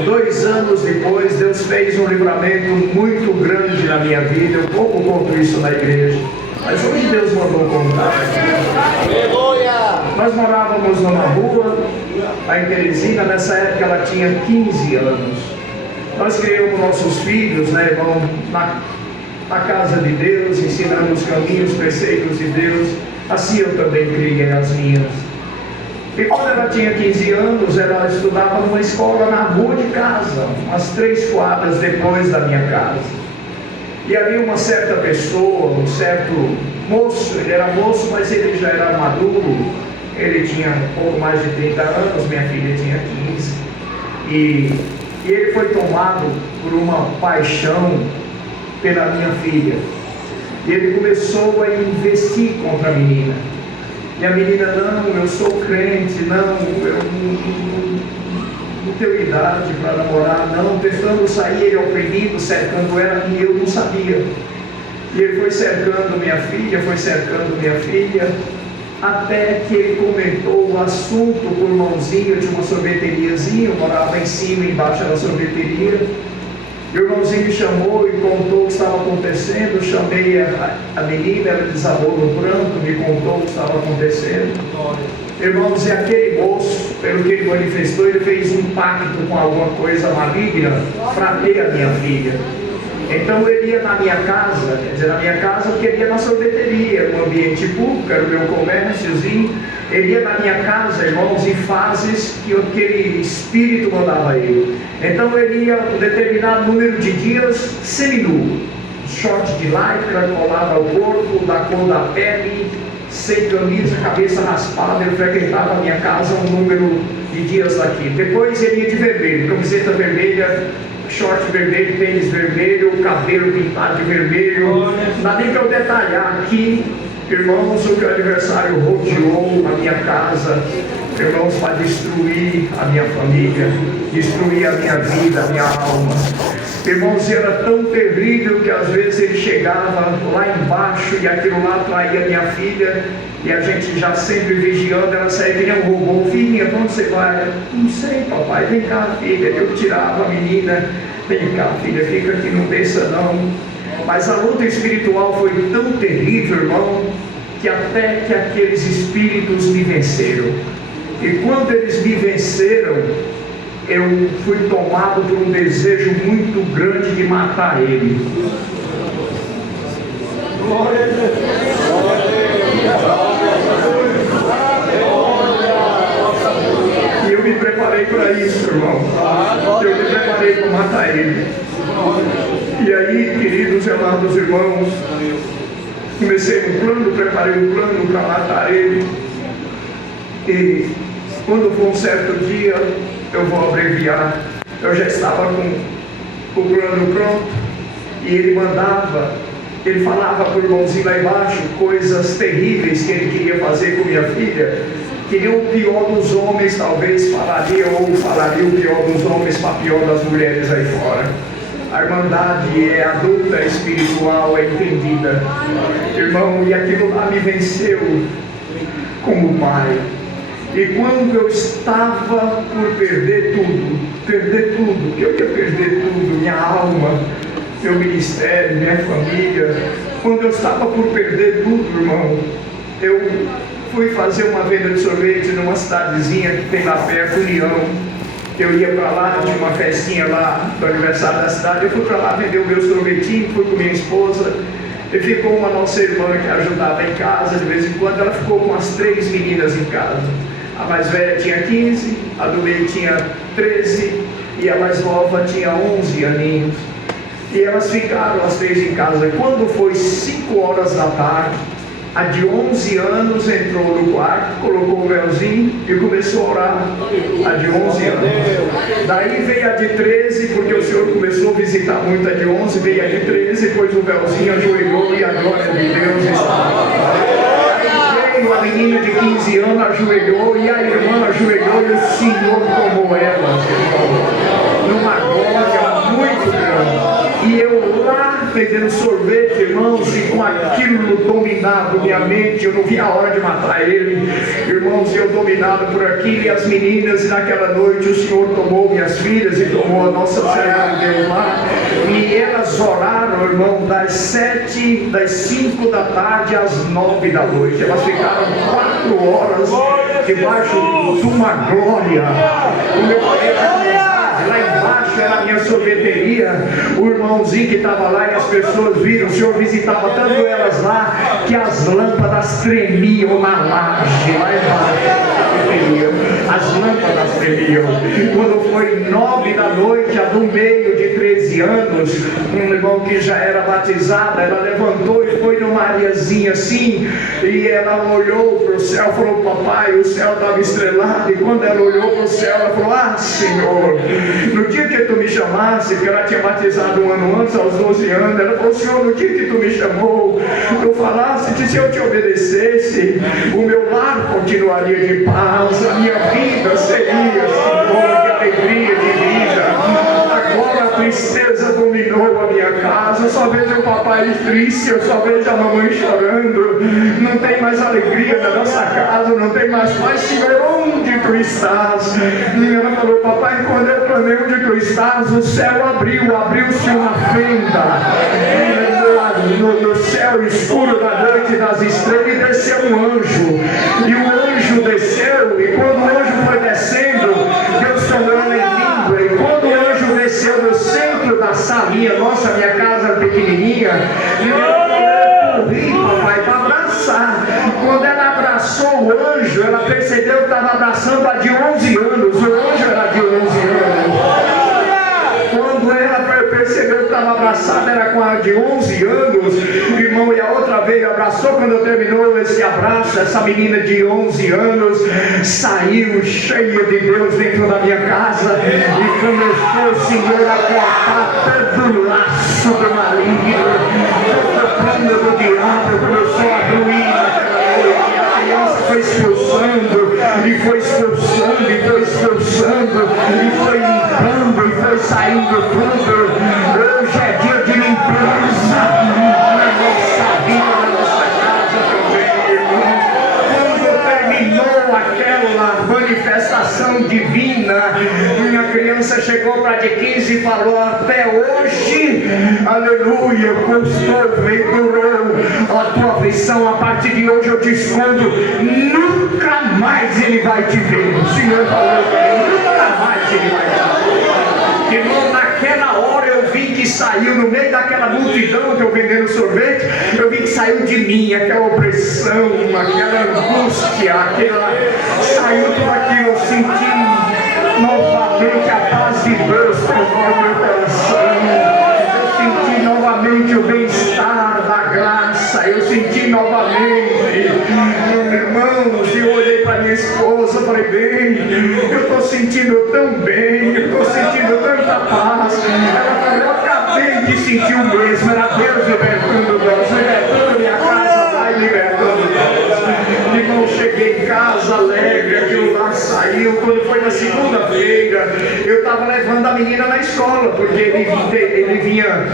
2 anos depois, Deus fez um livramento muito grande na minha vida. Eu pouco conto isso na igreja, mas hoje Deus mandou contar. Nós morávamos numa rua, a em Teresina, nessa época ela tinha 15 anos. Nós criamos nossos filhos, né, irmão, na casa de Deus, ensinando os caminhos, os preceitos de Deus. Assim eu também criei as minhas. E quando ela tinha 15 anos, ela estudava numa escola na rua de casa, umas 3 quadras depois da minha casa. E havia uma certa pessoa, um certo moço, ele era moço, mas ele já era maduro, ele tinha um pouco mais de 30 anos, minha filha tinha 15. E ele foi tomado por uma paixão pela minha filha. E ele começou a investir contra a menina. E a menina, não, eu sou crente, não, eu não tenho idade para namorar, não, tentando sair, ele oprimido, cercando ela, e eu não sabia. E ele foi cercando minha filha, até que ele comentou o assunto por mãozinha de uma sorveteriazinha, eu morava em cima e embaixo da sorveteria. O irmãozinho me chamou e contou o que estava acontecendo. Eu chamei a menina, ela desabou no pranto, me contou o que estava acontecendo. Irmãos, e aquele moço, pelo que ele manifestou, ele fez um pacto com alguma coisa maligna para ter a minha filha. Então ele ia na minha casa, quer dizer, na minha casa eu queria na sorveteria, um ambiente público, era o meu comérciozinho. Ele ia na minha casa, irmãos, em fases que aquele espírito mandava ele. Então ele ia um determinado número de dias seminu, short de lycra, colado ao corpo, da cor da pele, sem camisa, cabeça raspada. Ele frequentava a minha casa um número de dias daqui. Depois ele ia de vermelho, camiseta vermelha, short vermelho, tênis vermelho, cabelo pintado de vermelho. Não dá nem para eu detalhar aqui, irmãos, o que o adversário rodeou a minha casa, irmãos, para destruir a minha família, destruir a minha vida, a minha alma. Irmãos, era tão terrível que às vezes ele chegava lá embaixo e aquilo lá traía minha filha, e a gente já sempre vigiando, ela saía que nem um robô. Filhinha, para onde você vai? Não sei, papai, vem cá, filha. Eu tirava a menina, vem cá, filha, fica aqui, não desça não. Mas a luta espiritual foi tão terrível, irmão, que até que aqueles espíritos me venceram. E quando eles me venceram, eu fui tomado por um desejo muito grande de matar ele. Glória a Deus. E eu me preparei para isso, irmão. Eu me preparei para matar ele. E aí, queridos e amados irmãos, comecei um plano, preparei um plano para matar ele. E quando for um certo dia, eu vou abreviar, eu já estava com o plano pronto, e ele mandava, ele falava para o irmãozinho lá embaixo coisas terríveis que ele queria fazer com minha filha, que o pior dos homens talvez falaria, ou falaria o pior dos homens para pior das mulheres aí fora. A irmandade é adulta, espiritual, é entendida, irmão, e aquilo lá me venceu como pai. E quando eu estava por perder tudo, que eu ia perder tudo, minha alma, meu ministério, minha família, quando eu estava por perder tudo, irmão, eu fui fazer uma venda de sorvete numa cidadezinha que tem lá perto, União. Eu ia para lá, tinha uma festinha lá do aniversário da cidade, eu fui para lá vender o meu sorvetinho, fui com minha esposa, e ficou uma nossa irmã que ajudava em casa, de vez em quando, ela ficou com as 3 meninas em casa. A mais velha tinha 15, a do meio tinha 13, e a mais nova tinha 11 aninhos. E elas ficaram as 3 em casa. Quando foi 5 horas da tarde, a de 11 anos entrou no quarto, colocou o véuzinho e começou a orar. A de 11 anos. Daí veio a de 13, porque o Senhor começou a visitar muito a de 11, veio a de 13, pôs o véuzinho, ajoelhou e a glória de Deus estava. Veio a menina de 15 anos, ajoelhou, e a irmã ajoelhou, e o Senhor tomou ela, numa glória muito grande. E eu lá vendendo sorvete, irmãos, e com aquilo dominado minha mente, eu não vi a hora de matar ele, irmãos, eu dominado por aquilo, e as meninas, e naquela noite o Senhor tomou minhas filhas e tomou a nossa serva de Deus lá, e elas oraram, irmão, das 5 da tarde às 9 da noite, elas ficaram 4 horas debaixo de uma glória. O meu lá embaixo era a minha sorveteria, o irmãozinho que estava lá, e as pessoas viram, o Senhor visitava tanto elas lá, que as lâmpadas tremiam na laje, lá embaixo, as lâmpadas tremiam. Quando foi 9 da noite, a do meio de 13 anos, um irmão que já era batizada, ela levantou e foi numa areazinha assim, e ela olhou para o céu, falou: papai, o céu estava estrelado, e quando ela olhou para o céu, ela falou: ah, Senhor, no dia que tu me chamasse, porque ela tinha batizado um ano antes, aos 12 anos, ela falou: Senhor, no dia que tu me chamou, tu falasse que se eu te obedecesse, o meu lar continuaria de paz, a minha vida seria, Senhor, de alegria, de vida. Agora a tristeza dominou a minha casa, eu só vejo o papai triste, eu só vejo a mamãe chorando, não tem mais alegria na nossa casa, não tem mais paz. Senhor, onde tu estás? E ela falou: papai, quando eu clamei onde tu estás, o céu abriu-se uma fenda no céu escuro da noite das estrelas, e desceu um anjo, e o anjo desceu, e quando o anjo foi descendo, Deus falando em língua, e quando o anjo desceu no centro da salinha, nossa, minha casa era pequenininha, e eu corri, papai, para abraçar. Quando ela abraçou o anjo, ela percebeu que estava abraçando a de 11 anos, o anjo era de 11 anos. Quando ela percebeu que estava abraçada, era com a de 11 anos, irmão, e a outra veio, abraçou. Quando terminou esse abraço, essa menina de 11 anos saiu cheia de Deus dentro da minha casa, e começou, Senhor, a cortar todo o laço do maligno, todo o plano do diabo, começou a ruir naquela noite. A criança foi expulsando, e foi expulsando, e foi expulsando, e foi limpando, e foi saindo tudo. Hoje é dia de limpeza na nossa vida, na nossa casa também, irmãos. Quando terminou aquela manifestação divina, minha criança chegou para a de 15 e falou: até hoje, aleluia, custou, durou a tua aflição, a partir de hoje eu te escondo, nunca mais ele vai te ver. O Senhor falou: nunca mais ele vai te ver. Irmão, naquela hora eu vi que saiu, no meio daquela multidão que eu vendendo sorvete, eu vi que saiu de mim aquela opressão, aquela angústia, saiu tudo aquilo. Eu senti novamente a paz de Deus tomar meu coração, eu senti novamente o bem-estar da graça, eu senti novamente, irmãos, eu olhei para minha esposa, falei: bem, eu estou sentindo tão bem, eu estou sentindo tanta paz. Ela falou: eu acabei de sentir o mesmo, era Deus libertando nós, libertando minha casa lá e libertando nós. Irmão, cheguei em casa alegre, aquilo lá saiu. Quando foi na segunda-feira, eu estava levando a menina na escola, porque ele vinha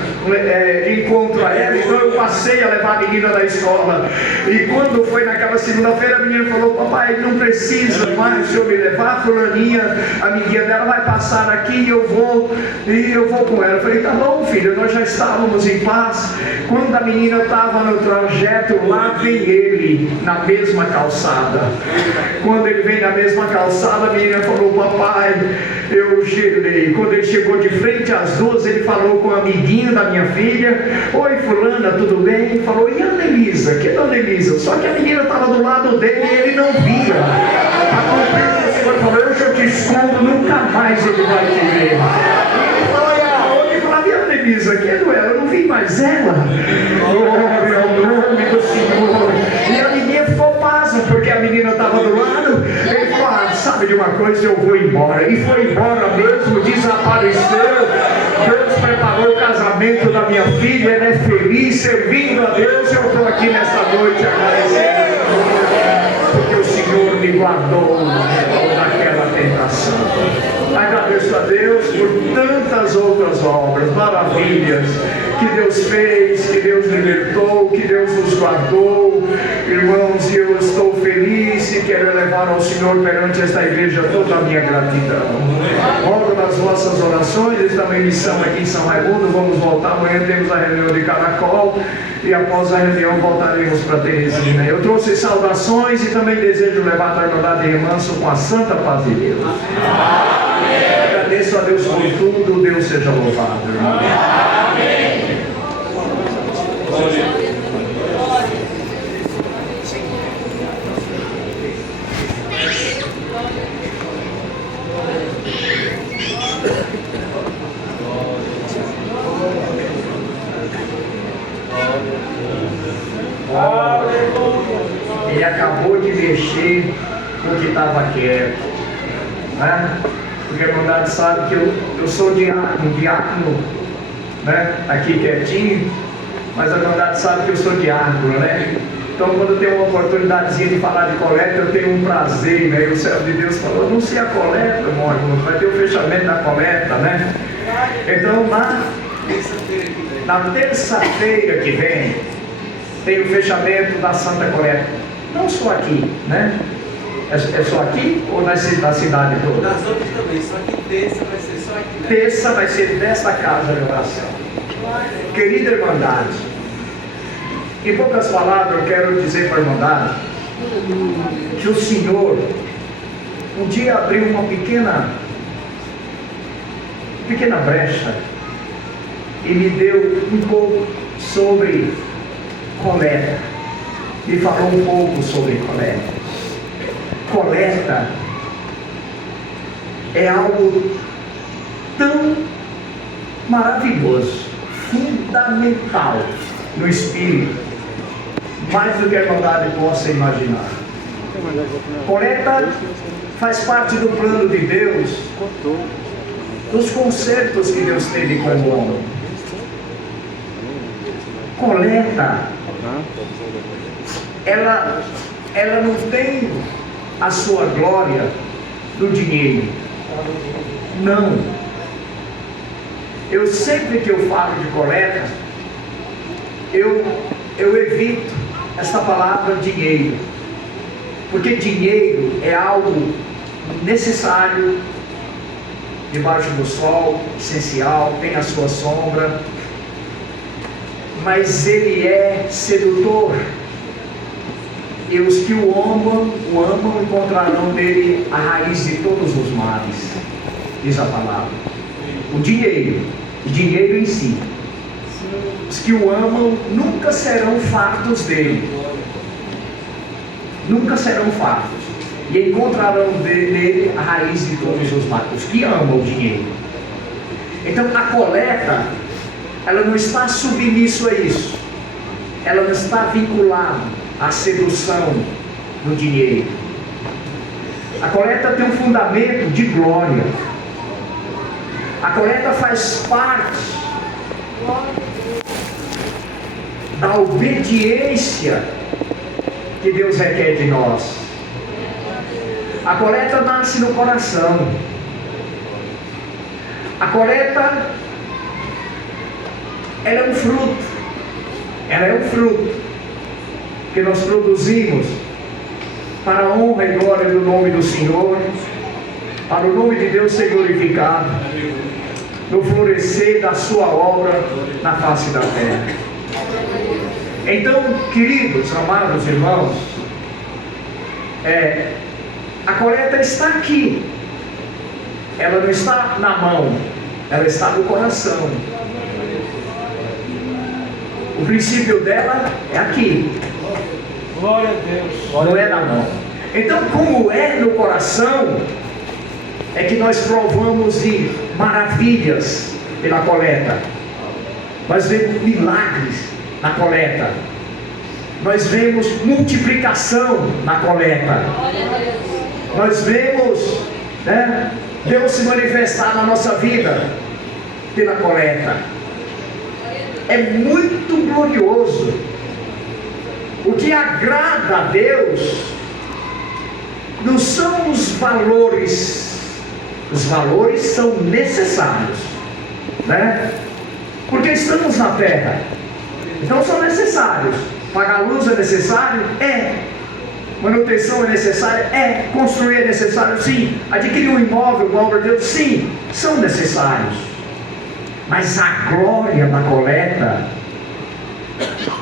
de encontro a ela, então eu passei passei a levar a menina da escola. E quando foi naquela segunda-feira, a menina falou: papai, não precisa mais o senhor me levar, fulaninha, a amiguinha dela vai passar aqui e eu vou com ela. Eu falei: tá bom, filho, nós já estávamos em paz. Quando a menina estava no trajeto, lá vem ele, na mesma calçada. Quando ele vem na mesma calçada, a menina falou: papai, eu gelei. Quando ele chegou de frente às duas, ele falou com a amiguinha da minha filha: oi fulana, tudo bem? Ele falou: e a Ana Elisa? Que Ana Elisa? Só que a menina estava do lado dele e ele não via. A Senhor falou: eu já te escondo, nunca mais ele vai te ver. Ele falou: e a Ana Elisa? Que é ela? Eu não vi mais ela. Oh, meu nome do Senhor. E a menina ficou pasma, porque a menina estava do lado. Ele falou: ah, sabe de uma coisa, eu vou embora. E foi embora mesmo, desapareceu. Deus preparou o casamento da minha filha, ela é feliz, servindo a Deus. Eu estou aqui nesta noite agradecendo, porque o Senhor me guardou daquela tentação. Agradeço a Deus por tantas outras obras, maravilhas que Deus fez, que Deus libertou, que Deus nos guardou. Irmãos, eu estou feliz e quero levar ao Senhor perante esta igreja toda a minha gratidão. Rogo nas vossas orações, esta é uma missão aqui em São Raimundo. Vamos voltar, amanhã temos a reunião de Caracol e após a reunião voltaremos para Teresina. Eu trouxe saudações e também desejo levar a Irmandade de Remanso com a santa paz de Deus. Agradeço a Deus por tudo, Deus seja louvado. Amém. Ele acabou de mexer no que estava quieto, né? Porque a irmandade sabe que eu sou diácono, né? Aqui quietinho, mas a irmandade sabe que eu sou diácono, né? Então quando eu tenho uma oportunidadezinha de falar de coleta, eu tenho um prazer, né? E o servo de Deus falou: anuncia a coleta, irmão, vai ter o fechamento da coleta, né? Então na terça-feira que vem tem o fechamento da Santa Coleta. Não só aqui, né? É só aqui ou na cidade toda? Nas outras também, só que terça vai ser só aqui. Terça vai ser desta casa de oração. Querida irmandade, em poucas palavras eu quero dizer para a irmandade que o Senhor um dia abriu uma pequena brecha e me deu um pouco sobre coleta. Me falou um pouco sobre coleta. Coleta é algo tão maravilhoso, fundamental no espírito, mais do que a irmandade possa imaginar. Coleta faz parte do plano de Deus, dos concertos que Deus teve com o homem. Coleta, ela não tem a sua glória do dinheiro. Não. Eu sempre que eu falo de coleta, eu evito essa palavra dinheiro, porque dinheiro é algo necessário debaixo do sol, essencial, tem a sua sombra, mas ele é sedutor. E os que o amam encontrarão nele a raiz de todos os males, diz a palavra. O dinheiro em si. Os que o amam nunca serão fartos dele. Nunca serão fartos. E encontrarão nele a raiz de todos os males. Os que amam o dinheiro. Então a coleta, ela não está submisso a isso. Ela não está vinculada à sedução do dinheiro. A coleta tem um fundamento de glória. A coleta faz parte da obediência que Deus requer de nós. A coleta nasce no coração. A coleta, ela é um fruto. ela é um fruto que nós produzimos para a honra e glória do nome do Senhor, para o nome de Deus ser glorificado, no florescer da sua obra na face da terra. Então, queridos, amados irmãos, a colheita está aqui, ela não está na mão, ela está no coração. O princípio dela é aqui. Glória a Deus. Não é na mão. Então, como é no coração, é que nós provamos de maravilhas pela coleta. Nós vemos milagres na coleta. Nós vemos multiplicação na coleta. Nós vemos, Deus se manifestar na nossa vida pela coleta. É muito glorioso. O que agrada a Deus não são os valores. Os valores são necessários, porque estamos na terra, então são necessários. Pagar a luz é necessário? É. Manutenção é necessária? É. Construir é necessário? Sim. Adquirir um imóvel, uma obra de Deus? Sim, são necessários. Mas a glória da coleta,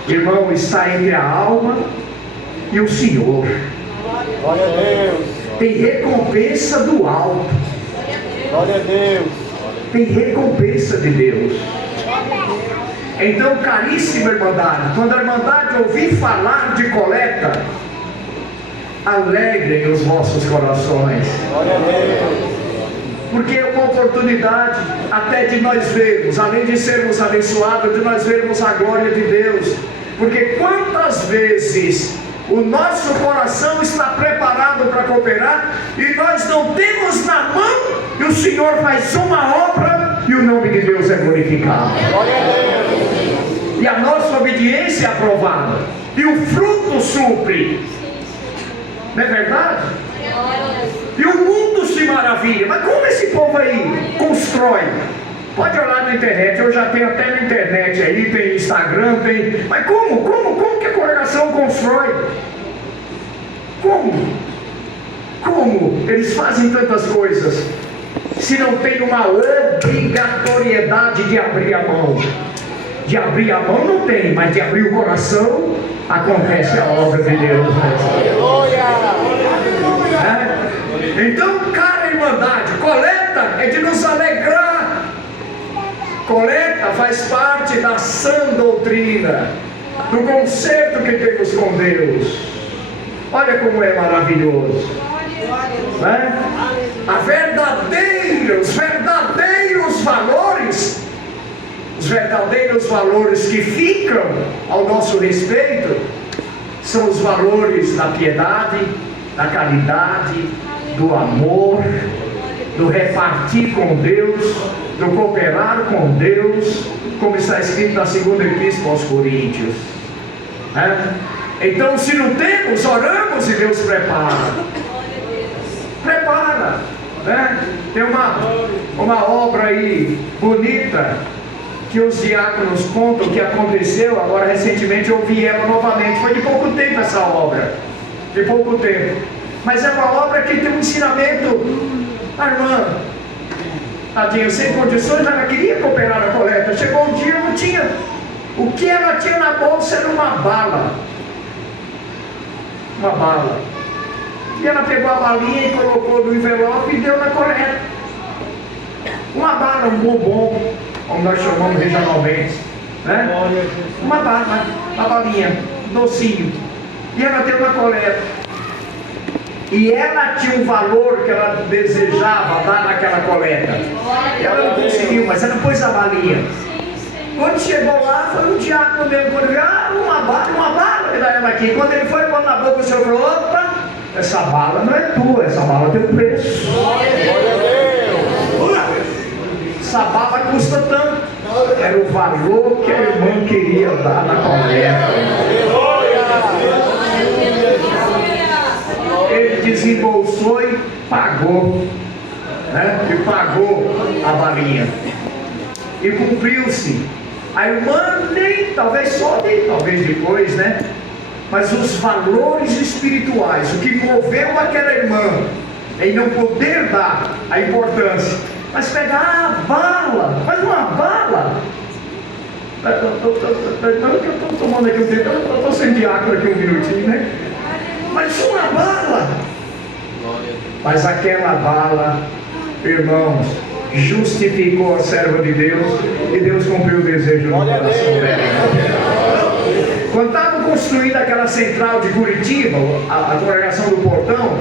irmão, está entre a alma e o Senhor. Glória a Deus. Tem recompensa do alto. Glória a Deus. Tem recompensa de Deus. Então, caríssima irmandade, quando a irmandade ouvir falar de coleta, alegrem os vossos corações. Glória a Deus. Porque é uma oportunidade até de nós vermos, além de sermos abençoados, de nós vermos a glória de Deus. Porque quantas vezes o nosso coração está preparado para cooperar e nós não temos na mão, e o Senhor faz uma obra e o nome de Deus é glorificado. Glória a Deus. E a nossa obediência é aprovada e o fruto supre. Não é verdade? E o mundo se maravilha. Mas como esse povo aí constrói? Pode olhar na internet, eu já tenho até na internet aí, tem Instagram, tem... Mas como que a congregação constrói? Como eles fazem tantas coisas, se não tem uma obrigatoriedade de abrir a mão? De abrir a mão não tem, mas de abrir o coração, acontece a obra de Deus. Então, cara irmandade, coleta é de nos alegrar. Coleta faz parte da sã doutrina, do concerto que temos com Deus. Olha como é maravilhoso, os verdadeiros valores que ficam ao nosso respeito são os valores da piedade, da caridade, do amor, do repartir com Deus, do cooperar com Deus, como está escrito na segunda epístola aos Coríntios. Então, se não temos, oramos e Deus prepara. Tem uma obra aí bonita que os diáconos contam que aconteceu. Agora recentemente eu ouvi ela novamente. Foi de pouco tempo essa obra, de pouco tempo, mas é uma obra que tem um ensinamento. A irmã, tadinha, sem condições, ela queria cooperar na coleta. Chegou um dia, não tinha. O que ela tinha na bolsa era uma bala. E ela pegou a balinha e colocou no envelope e deu na coleta. Uma bala, um bombom, como nós chamamos regionalmente, uma bala, uma balinha, um docinho. E ela deu na coleta. E ela tinha um valor que ela desejava dar naquela coleta. E ela não conseguiu, mas ela pôs a balinha. Quando chegou lá, foi um diácono mesmo. Quando viu, uma bala que dá ela aqui. Quando ele foi pôr na boca, o senhor falou: opa, essa bala não é tua, essa bala tem um preço. Essa bala custa tanto. Era o valor que a irmã queria dar na coleta. Ele desembolsou e pagou, E pagou a balinha. E cumpriu-se A irmã nem, talvez sobe, talvez depois, né? Mas os valores espirituais, o que moveu aquela irmã em não poder dar a importância, mas pegar a bala, mas uma bala. Eu estou tomando aqui um tempo, eu estou sem diácono aqui um minutinho, né? Mas uma bala. Mas aquela bala, irmãos, justificou a serva de Deus e Deus cumpriu o desejo do coração dela. Quando estavam construindo aquela central de Curitiba, a congregação do Portão,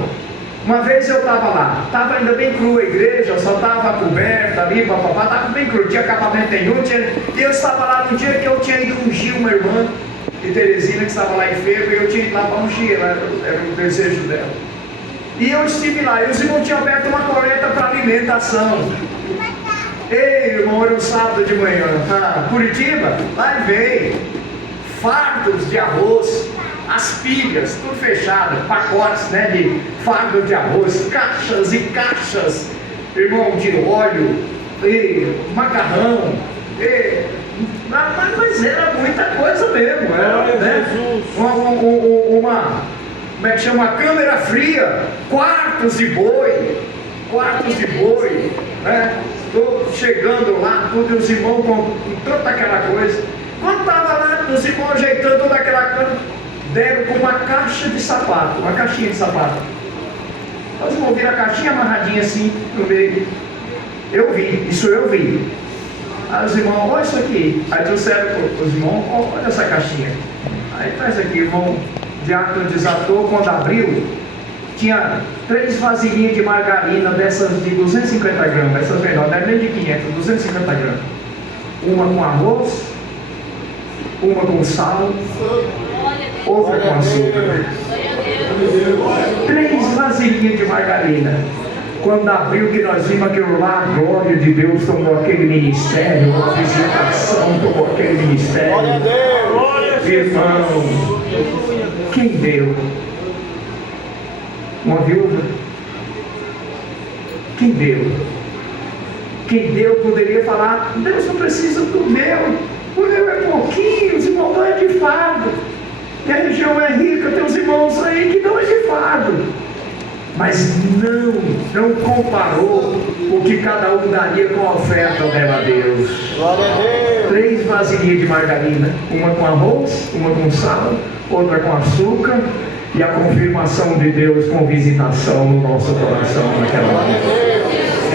uma vez eu estava lá, estava ainda bem crua a igreja, só estava coberta ali, papapá, estava bem crua, tinha acabamento nenhum, e eu estava lá no dia que eu tinha ido ungir uma irmã de Teresina que estava lá enferma, e eu tinha ido lá para ungir, era o desejo dela. E eu estive lá, e os irmãos tinham aberto uma coleta para alimentação. Ei, irmão, era um sábado de manhã, Curitiba, lá veio, fardos de arroz, as pilhas, tudo fechado, pacotes, né, de fardo de arroz, caixas e caixas, irmão, de óleo, macarrão, mas era muita coisa mesmo, era, né, como é que chama, uma câmera fria, quartos de boi, né, estou chegando lá, tudo, os irmãos com toda aquela coisa. Quando estava lá, os irmãos ajeitando toda aquela coisa, deram com uma caixa de sapato, uma caixinha de sapato. Nós vamos ouvir a caixinha amarradinha assim no meio. Eu vi. Aí os irmãos, olha isso aqui. Aí trouxeram os irmãos, olha essa caixinha. Aí traz aqui, o irmão diácono desatou, quando abriu, tinha 3 vasilhinhas de margarina dessas de 250 gramas, essas menores, não é nem de 500, 250 gramas. Uma com arroz, uma com sal, outra com açúcar. 3 vasilhinhas de margarina. Quando abriu, que nós vimos aquilo lá, a glória de Deus tomou aquele ministério, a visitação tomou aquele ministério. Irmão, quem deu? Uma viúva? Quem deu? Quem deu poderia falar, Deus não precisa do meu, o meu é pouquinho, os irmãos não é de fardo, e a região é rica, tem os irmãos aí que não é de fardo. Mas não comparou o que cada um daria com a oferta dela a Deus. 3 vasilhinhas de margarina, uma com arroz, uma com sal, outra com açúcar, e a confirmação de Deus com visitação no nosso coração naquela hora.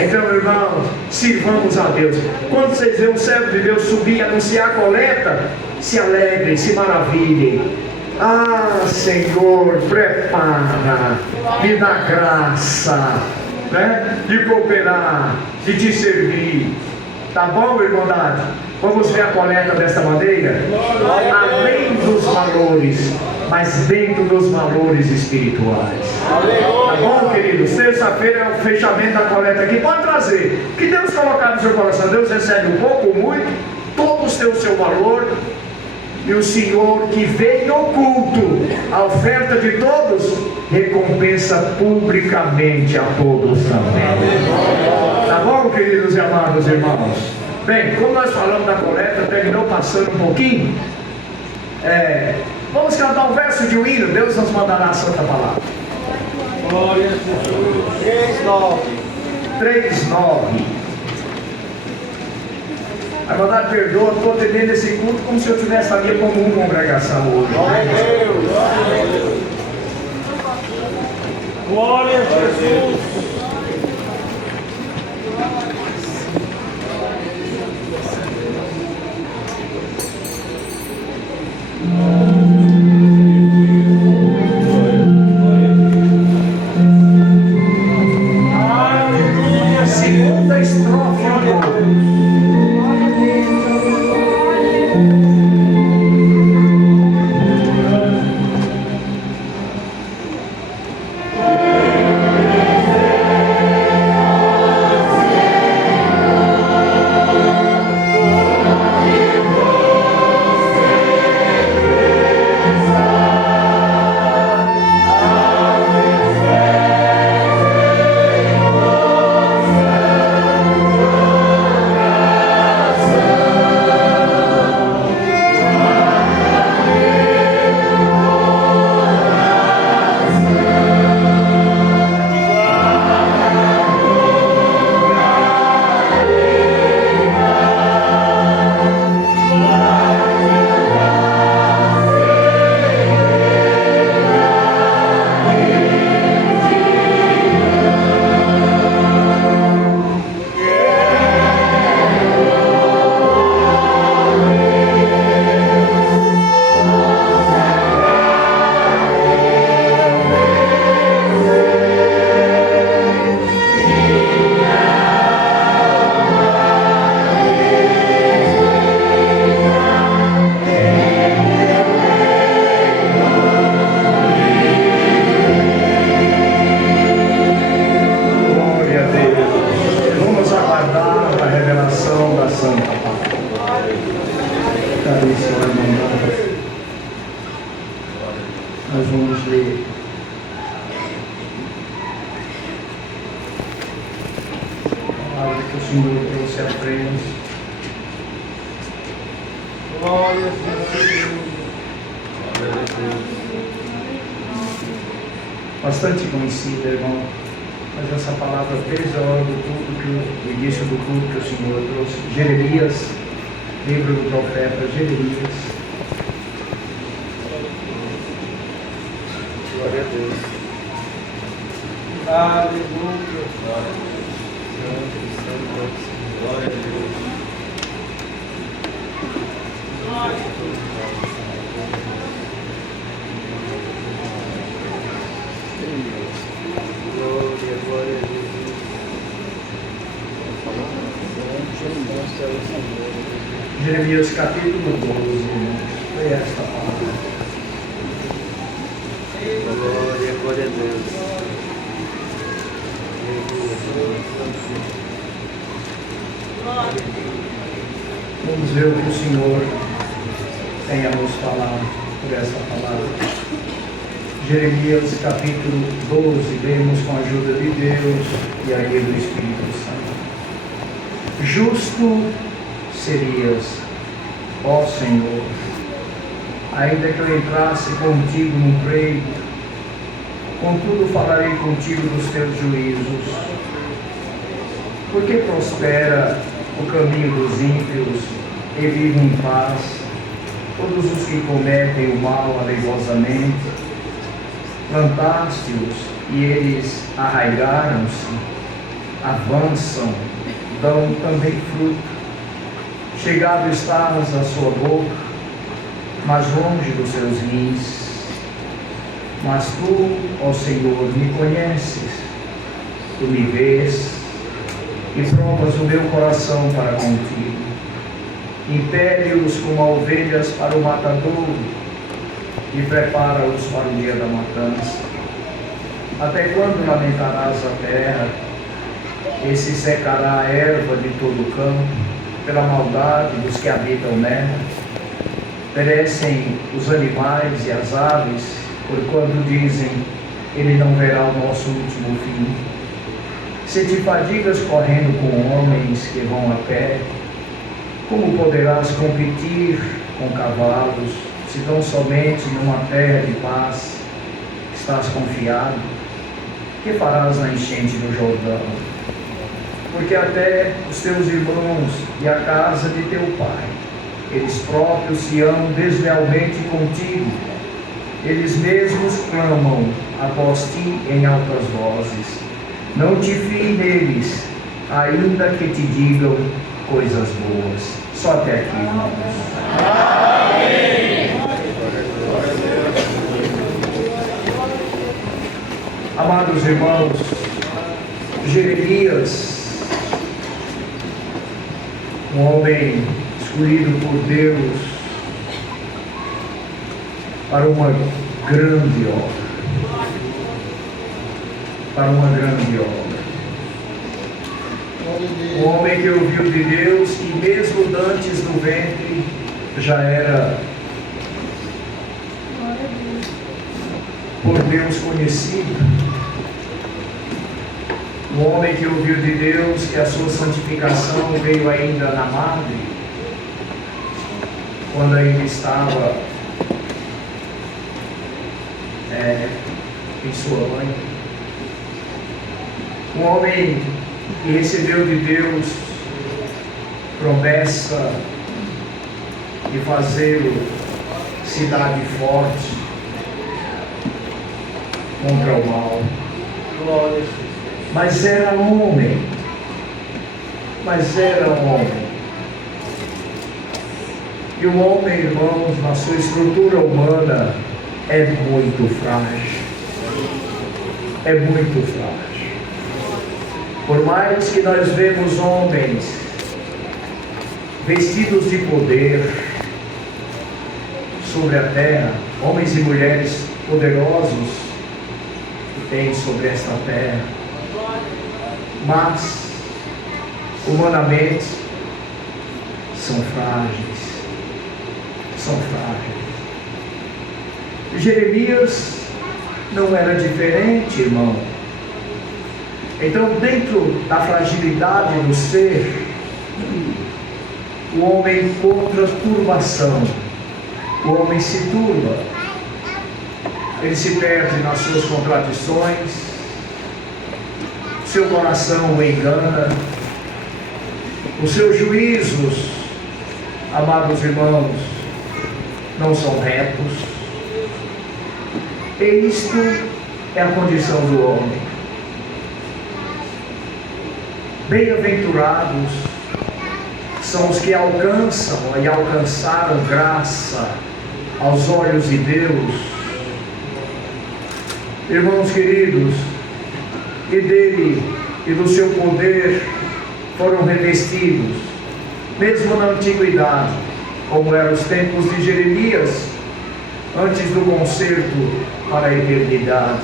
Então, irmãos, sirvamos a Deus. Quando vocês veem um servo de Deus subir e anunciar a coleta, se alegrem, se maravilhem. Ah, Senhor, prepara, me dá graça, né, de cooperar, de te servir. Tá bom, irmandade? Vamos ver a coleta desta maneira? Além dos valores, mas dentro dos valores espirituais. Tá bom, queridos? Terça-feira é o fechamento da coleta aqui. Pode trazer. Que Deus colocar no seu coração. Deus recebe um pouco ou muito. Todos têm o seu valor. E o Senhor, que vê em oculto a oferta de todos, recompensa publicamente a todos também. Tá bom, queridos e amados irmãos? Bem, como nós falamos da coleta, terminou passando um pouquinho. Vamos cantar um verso de um hino. Deus nos mandará a santa palavra. Glória a Jesus. 3:9. A irmandade perdoa, estou atendendo esse culto como se eu tivesse a minha comum congregação hoje. Glória a Deus. Glória a Jesus. Segunda estrofe. irmãos, nós vamos ler a palavra que o Senhor trouxe à frente. Glória a Deus. Bastante conhecida, irmão, mas essa palavra desde a hora do culto, do início do culto que o Senhor trouxe. Jeremias, livro do profeta Jeremias. Glória a Deus. Aleluia. Glória a Deus. Glória a Deus. Jeremias capítulo 12, irmãos. Foi esta palavra. Glória a Deus. Vamos ver o que o Senhor tem a nos falar por esta palavra. Jeremias capítulo 12, lemos com a ajuda de Deus e a guia do Espírito Santo. Justo serias, ó Senhor, ainda que eu entrasse contigo num pleito, contudo falarei contigo dos teus juízos. Porque prospera o caminho dos ímpios e vivem em paz todos os que cometem o mal aleivosamente. Plantaste-os e eles arraigaram-se, avançam, dão também fruto. Chegado estás à sua boca, mas longe dos seus rins. Mas tu, ó Senhor, me conheces, tu me vês e provas o meu coração para contigo. Impele-os como ovelhas para o matadouro e prepara-os para o dia da matança. Até quando lamentarás a terra e se secará a erva de todo o campo pela maldade dos que habitam nela? Perecem os animais e as aves, porquanto dizem, ele não verá o nosso último fim. Se te fadigas correndo com homens que vão a pé, como poderás competir com cavalos, se tão somente numa terra de paz estás confiado? Que farás na enchente do Jordão? Porque até os teus irmãos e a casa de teu pai, eles próprios se amam deslealmente contigo. Eles mesmos clamam após ti em altas vozes. Não te fie neles, ainda que te digam coisas boas. Só até aqui, irmãos. Amém. Amados irmãos, Jeremias, um homem escolhido por Deus para uma grande obra. Para uma grande obra. Um homem que ouviu de Deus e mesmo antes do ventre já era por Deus conhecido. Um homem que ouviu de Deus que a sua santificação veio ainda na madre, quando ainda estava em sua mãe. Um homem que recebeu de Deus promessa de fazê-lo cidade forte contra o mal. Mas era homem. E o homem, irmãos, na sua estrutura humana, é muito frágil. É muito frágil. Por mais que nós vemos homens vestidos de poder sobre a terra, homens e mulheres poderosos que tem sobre esta terra, mas humanamente são frágeis, são frágeis. Jeremias não era diferente, irmão. Então, dentro da fragilidade do ser, o homem encontra turbação. O homem se turba. Ele se perde nas suas contradições. Seu coração o engana. Os seus juízos, amados irmãos, não são retos. E isto é a condição do homem. Bem-aventurados são os que alcançam e alcançaram graça aos olhos de Deus. Irmãos queridos, e dele e do seu poder foram revestidos, mesmo na antiguidade, como eram os tempos de Jeremias, antes do concerto para a eternidade.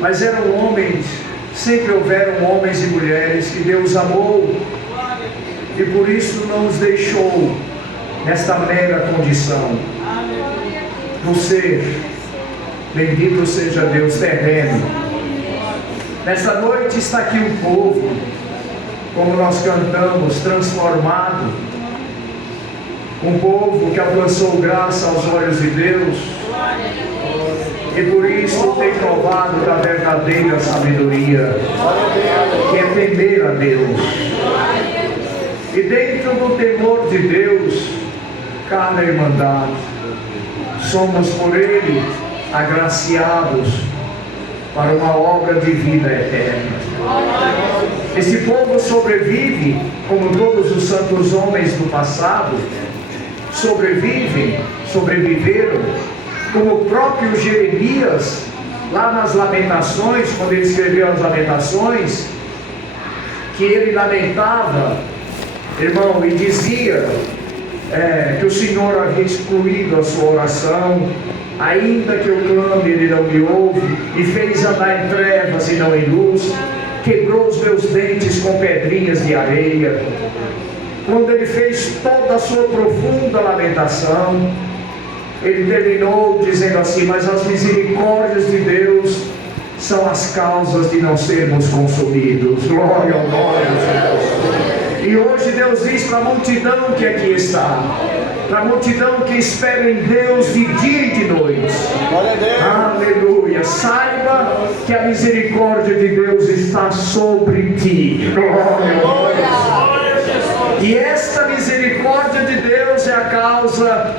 Mas eram homens, sempre houveram homens e mulheres que Deus amou, e por isso não os deixou nesta mera condição do ser, bendito seja Deus, terreno. Nesta noite está aqui um povo, como nós cantamos, transformado, um povo que alcançou graça aos olhos de Deus, e por isso tem provado da verdadeira sabedoria, que é temer a Deus. E dentro do temor de Deus, cada irmandade, somos por Ele agraciados para uma obra de vida eterna. Esse povo sobrevive, como todos os santos homens do passado sobreviveram, como o próprio Jeremias, lá nas Lamentações, quando ele escreveu as Lamentações, que ele lamentava, irmão, e dizia que o Senhor havia excluído a sua oração, ainda que eu clame, Ele não me ouve, e fez andar em trevas e não em luz, quebrou os meus dentes com pedrinhas de areia. Quando ele fez toda a sua profunda lamentação, ele terminou dizendo assim: mas as misericórdias de Deus são as causas de não sermos consumidos. Glória ao nome de Deus. E hoje Deus diz para a multidão que aqui está, para a multidão que espera em Deus de dia e de noite, aleluia, saiba que a misericórdia de Deus está sobre ti. Glória ao Deus. E esta misericórdia de Deus é a causa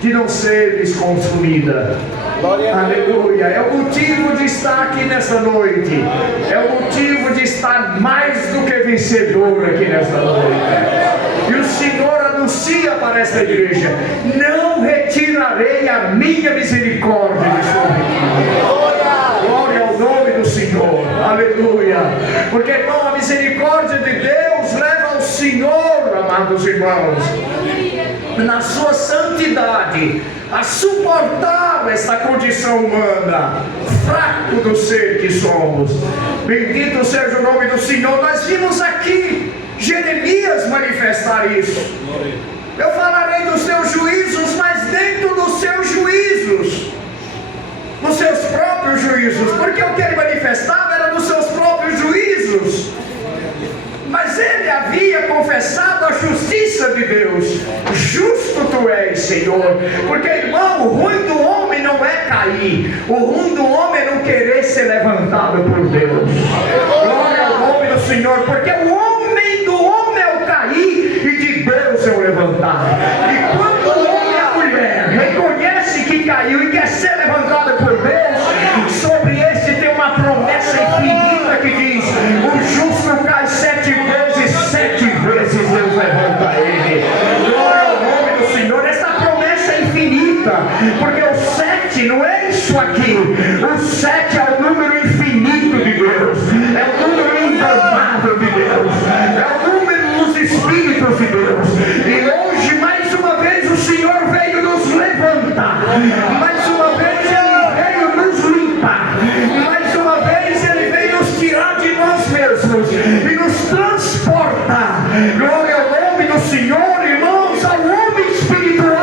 de não seres consumida. Aleluia, é o motivo de estar aqui nessa noite, é o motivo de estar mais do que vencedor aqui nessa noite. E o Senhor anuncia para esta igreja: não retirarei a minha misericórdia de sobre ti. Glória ao nome do Senhor, aleluia. Porque, irmão, a misericórdia de Deus leva ao Senhor, amados irmãos, na sua santidade, a suportar essa condição humana, fraco do ser que somos. Bendito seja o nome do Senhor. Nós vimos aqui Jeremias manifestar isso. Eu falarei dos teus juízos, mas dentro dos seus juízos, dos seus próprios juízos, porque o que ele manifestava era dos seus próprios juízos. Mas ele havia confessado a justiça de Deus. Justo tu és, Senhor. Porque, irmão, o ruim do homem não é cair, o ruim do homem é não querer ser levantado por Deus. Glória ao nome do Senhor. Porque o homem do homem é o cair, e de Deus é o levantar. E quando o homem e a mulher reconhece que caiu e quer ser levantado por Deus, sobre esse tem uma promessa infinita que diz: o justo cai 7 vezes, 7 vezes Deus levanta ele. Glória ao nome do Senhor. Essa promessa é infinita, porque o 7 não é isso aqui. O 7 é o número infinito de Deus, é o número indomável de Deus, é o número dos Espíritos de Deus. E hoje, mais uma vez, o Senhor veio nos levantar, mais uma vez Ele veio nos limpar, mais uma vez Ele veio nos tirar de nós mesmos e nos transportar. Glória ao nome do Senhor, irmãos, ao homem espiritual.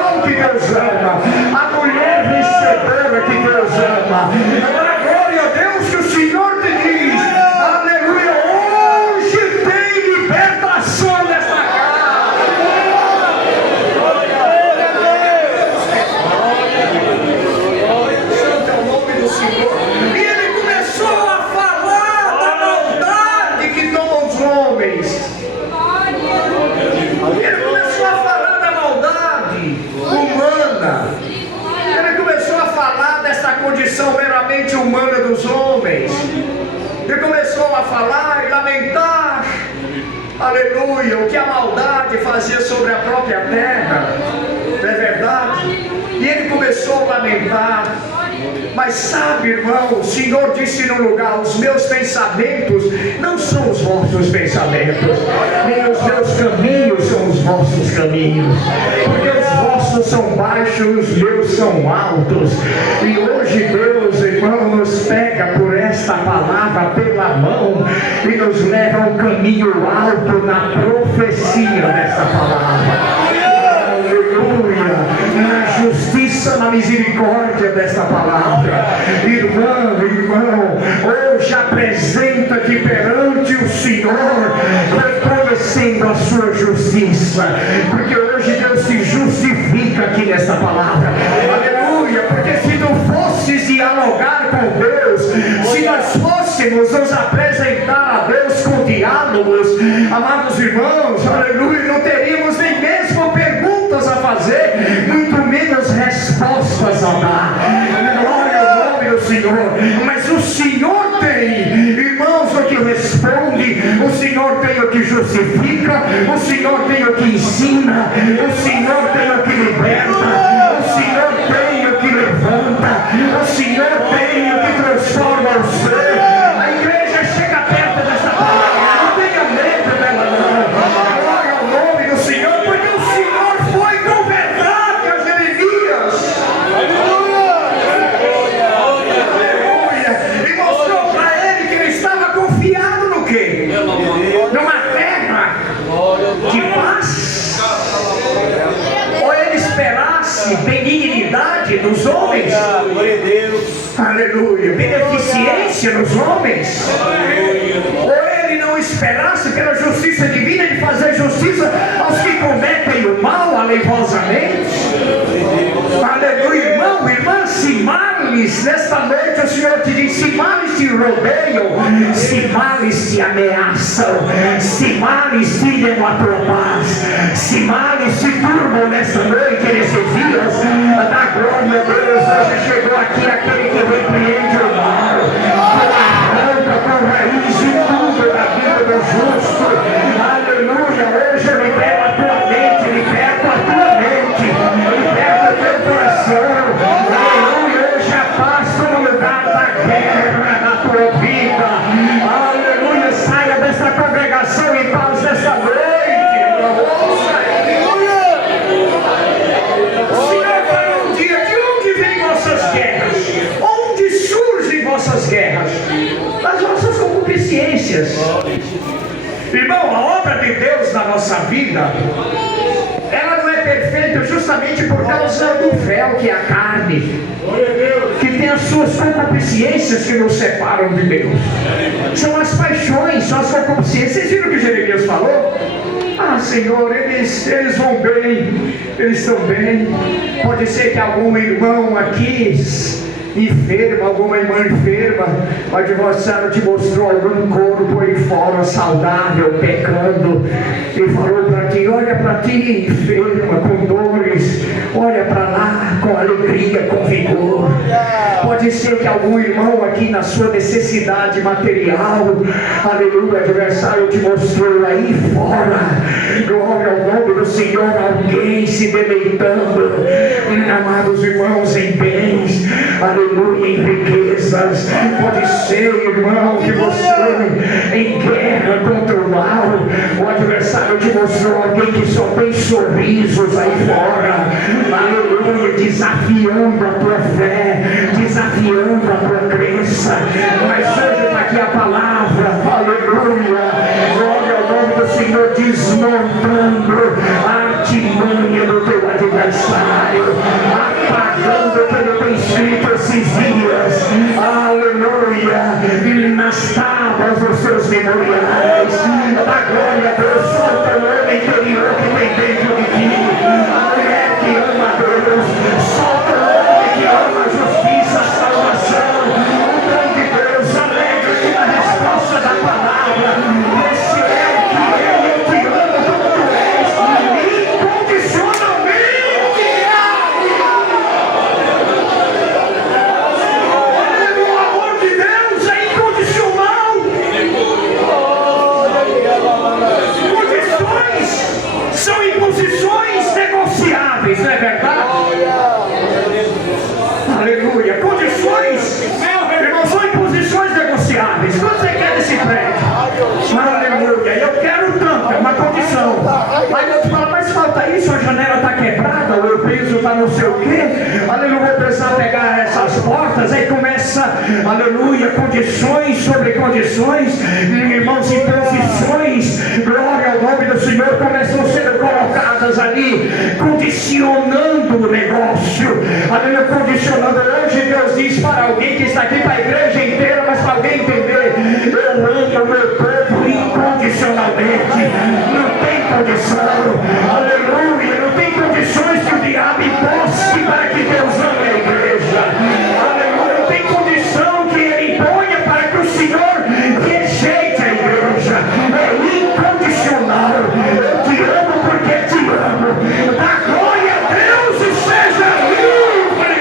lamentar, aleluia, o que a maldade fazia sobre a própria terra, não é verdade? E ele começou a lamentar. Mas sabe, irmão, o Senhor disse no lugar: os meus pensamentos não são os vossos pensamentos, nem os meus caminhos são os vossos caminhos, porque os vossos são baixos, os meus são altos. E hoje Deus, irmão, nos pega por esta palavra pela mão e nos leva a um caminho alto na profecia desta palavra. Na justiça, na misericórdia desta palavra. Irmão, hoje apresenta-te perante o Senhor, reconhecendo a sua justiça, porque hoje Deus te justifica aqui nesta palavra. Aleluia, porque se tu fosses dialogar com Deus, se nós fôssemos nos apresentar a Deus com diálogos, amados irmãos, aleluia, não teríamos nem mesmo perguntas a fazer, muito menos respostas a dar. Glória ao nome do Senhor. Mas o Senhor tem, irmãos, o que responde, o Senhor tem o que justifica, o Senhor tem o que ensina, o Senhor tem o que liberta, o Senhor tem o que levanta, o Senhor tem o que transforma o ser. A igreja chega perto dessa palavra, não tenha medo dela não. Glória ao nome do Senhor, porque o Senhor foi com verdade a Jeremias. E mostrou para ele que ele estava confiado no quê? Numa terra de paz. Ou ele esperasse benignidade dos homens? Aleluia, beneficência nos homens? Ou ele não esperasse pela justiça divina de fazer justiça aos que cometem o mal alevosamente? Aleluia, irmão, irmã, se males, nesta noite o Senhor te diz: se males te rodeiam, se males te ameaçam, se males tiram a tua paz, se males te turbam nesta noite, nesses dias, da glória a Deus, hoje chegou aqui aquele que repreende o mal, que arranca com raiz e tudo da vida do justo. Aleluia, hoje eu libero a tua mente, liberto a tua mente, liberto o teu coração. Aleluia, hoje a paz no lugar da guerra na tua vida. Aleluia, saia desta congregação em paz nesta noite. O Senhor falou um dia: de onde vêm vossas guerras? Onde surgem vossas guerras? Das vossas concupiscências. Irmão, a obra de Deus na nossa vida, ela não é perfeita justamente por causa do véu que é a carne, que tem as suas concupiscências que nos separam de Deus. São as paixões, são as concupiscências. Vocês viram o que Jeremias falou? Ah, Senhor, eles vão bem, eles estão bem. Pode ser que algum irmão aqui enferma, alguma irmã enferma, o adversário te mostrou algum corpo aí fora saudável, pecando, e falou para ti: olha para ti enferma, com dores, olha para lá com alegria, com vigor. Pode ser que algum irmão aqui na sua necessidade material, aleluia, o adversário te mostrou aí fora, glória ao nome do Senhor, alguém se deleitando, amados irmãos, em bens, aleluia, em riquezas. Pode ser, irmão, que você em guerra contra o mal, o adversário te mostrou alguém que só tem sorrisos aí fora, aleluia, desafiando a tua fé, desafiando a tua crença. Mas hoje está aqui a palavra, aleluia, glória ao nome do Senhor, desmontando a artimanha do teu adversário, apagando o que ele tem escrito esses dias, aleluia, nas tábuas dos seus memoriais. Da glória a Deus, solta o homem interior que tem dentro de ti, a mulher que ama a Deus, solta o homem que ama a justiça, a salvação, o dom de Deus, alegre na resposta da palavra. Esse é o que eu te amo como tu és, incondicionalmente. O amor de Deus é incondicional. sua janela está quebrada, o piso está não sei o quê, aleluia, vou precisar pegar essas portas. Aí começa, aleluia, condições sobre condições, irmãos, e posições, glória ao nome do Senhor, começam a ser colocadas ali, condicionando o negócio, aleluia, condicionando. Hoje Deus diz para alguém que está aqui, para a igreja inteira, mas para alguém entender: eu amo o meu povo incondicionalmente, não tem condição, aleluia, não tem condições que o diabo imposte para que Deus ame a igreja, aleluia, não tem condição que ele imponha para que o Senhor rejeite a igreja, é incondicional. Eu te amo porque te amo, dá glória a Deus e seja livre.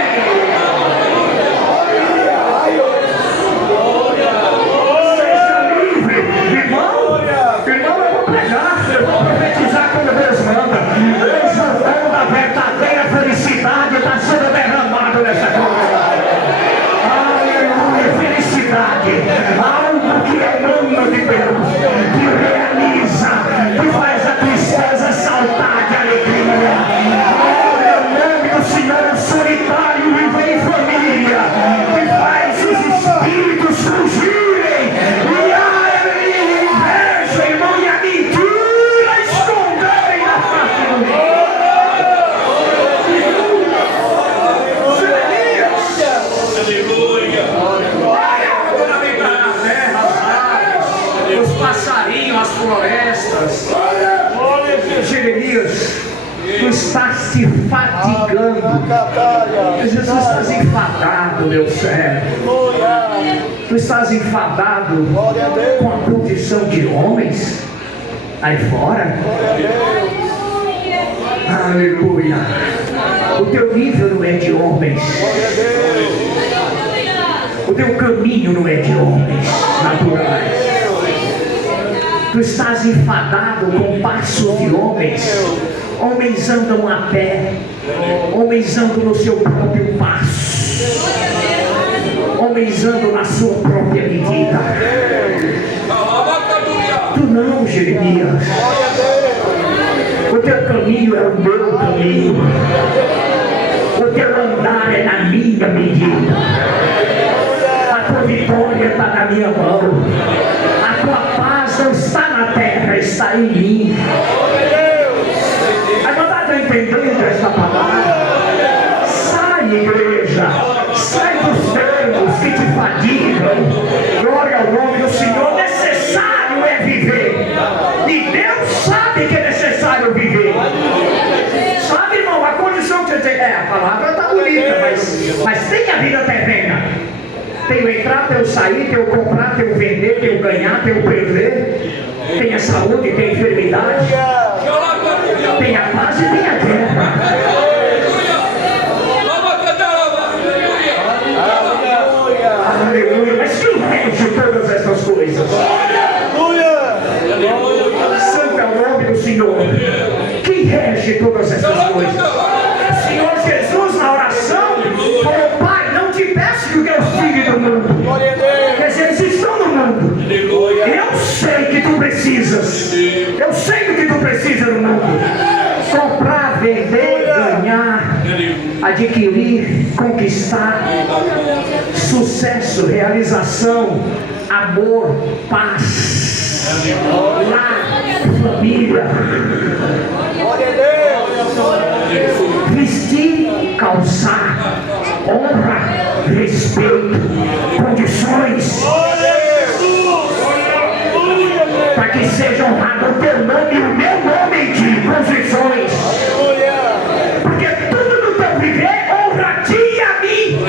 Seja livre, irmão, eu vou pregar, eu vou profetizar como Deus manda. O jornal da verdadeira felicidade está sendo derramado nessa coisa. Aleluia, felicidade, algo que emana de Deus, que realiza, que faz a tristeza saltar de alegria. Olha o nome do Senhor, solitário viver em família, que faz os espíritos fugirem, e a inveja, irmão, e a mentira esconderem na face do mundo. Os passarinhos, as florestas. Jeremias, tu estás te fatigando. Jesus, tu estás enfadado, meu servo. Tu estás enfadado com a condição de homens aí fora. Aleluia. O teu nível não é de homens. O teu caminho não é de homens naturais. Tu estás enfadado com passos de homens. Homens andam a pé. Homens andam no seu próprio passo. Homens andam na sua própria medida. Tu não, Jeremias. O teu caminho é o meu caminho. O teu andar é na minha medida. A tua vitória está na minha mão. A tua paz não está na terra, está em mim. A irmandade está entendendo esta palavra? Sai, igreja. Sai dos termos que te fadigam. Glória ao nome do Senhor. Necessário é viver. E Deus sabe que é necessário viver. Sabe, irmão, a condição que você tem. A palavra está bonita, mas tem a vida terrena. Tem o entrar, tem o sair, tem o comprar, tem o vender, tem o ganhar, tem o perder. Tem a saúde, tem a enfermidade. Tem a paz e tem a guerra. Aleluia. Mas quem rege todas essas coisas? Santo é o nome do Senhor. Quem rege todas essas coisas? O Senhor Jesus, na oração, falou: Pai, não te peço que eu tire do mundo. Quer dizer, eles estão no mundo. Eu sei que tu precisas. Eu sei do que tu precisa no mundo. Comprar, vender, ganhar, adquirir, conquistar, sucesso, realização, amor, paz, lar, família, vestir, calçar, honra, respeito, condições, para que seja honrado o teu nome e o meu nome em ti, posições, porque tudo no teu viver honra a ti e a mim,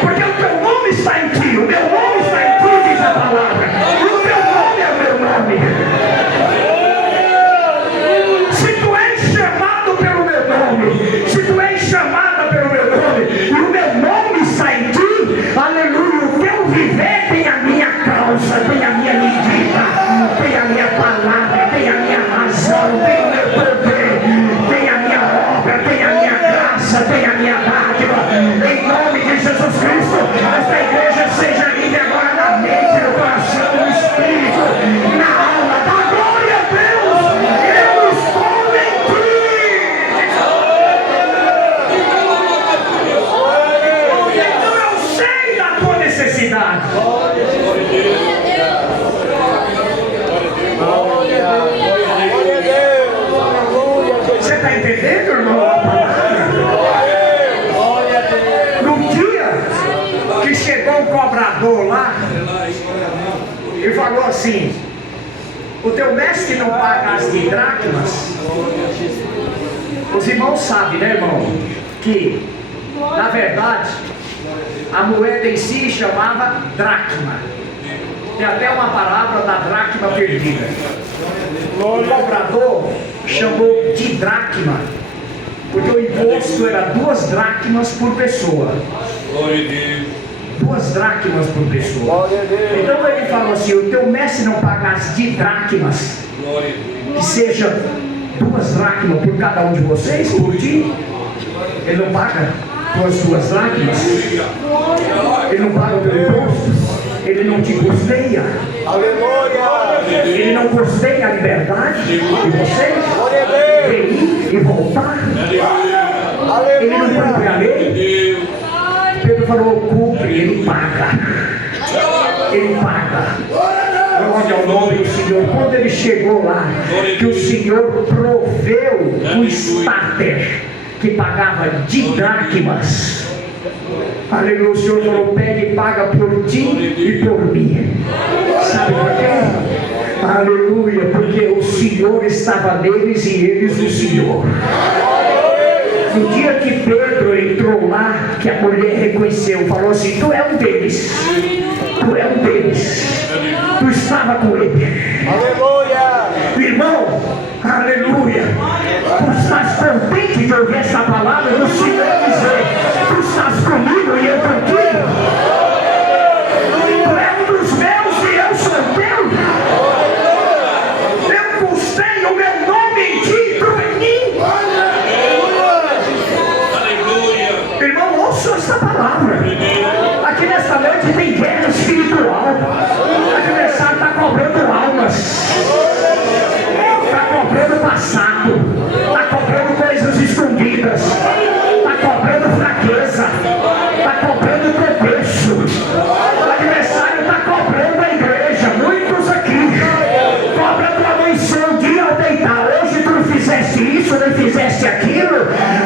porque o teu nome está em ti, o meu nome está em ti, diz a palavra, e o teu nome é o meu nome. Se tu és chamado pelo meu nome, se tu és chamada pelo meu nome, e o meu nome está em ti, aleluia, o teu viver tem a minha causa, tem a minha medida, tem a minha palavra, tem a minha razão, tem o meu poder, verdade. Você está entendendo, irmão? No dia que chegou o cobrador lá e falou assim: o teu mestre não paga as de dracmas. Os irmãos sabem, né, irmão, que na verdade a moeda em si chamava dracma. Tem até uma palavra da dracma perdida. O cobrador chamou de dracma porque o imposto era 2 dracmas por pessoa. 2 dracmas por pessoa. Então ele falou assim: o teu mestre não paga as de dracmas, que seja 2 dracmas por cada um de vocês, por ti. Ele não paga as 2 dracmas. Ele não paga o teu imposto. Ele não te custeia. Ele não custeia a liberdade de vocês ir e voltar. Ele não cumpre a lei. Pedro falou: cumpre, ele paga. Ele paga. Glória ao nome do Senhor. Quando ele chegou lá, que o Senhor proveu o estáter que pagava de dracmas. Aleluia. O Senhor falou: pede e paga por ti e por mim. Sabe por quê? Aleluia. Porque o Senhor estava neles e eles no Senhor. No dia que Pedro entrou lá, que a mulher reconheceu, falou assim: tu é um deles. Tu é um deles. Tu estava com ele. Aleluia. Irmão, aleluia. Tu estás contente de ouvir essa palavra do Senhor dizer: tu estás comigo e eu contigo. Tu é um dos meus e eu sou teu. Eu custei o meu nome em ti, tu em mim. Irmão, ouça essa palavra. Aqui nesta noite tem guerra espiritual. O adversário está cobrando almas, está cobrando passado, está cobrando coisas escondidas, está cobrando fraqueza, está cobrando tropeço. O adversário está cobrando a igreja. Muitos aqui cobra tua menção um dia ao deitar. Hoje tu não fizeste isso, não fizeste aquilo.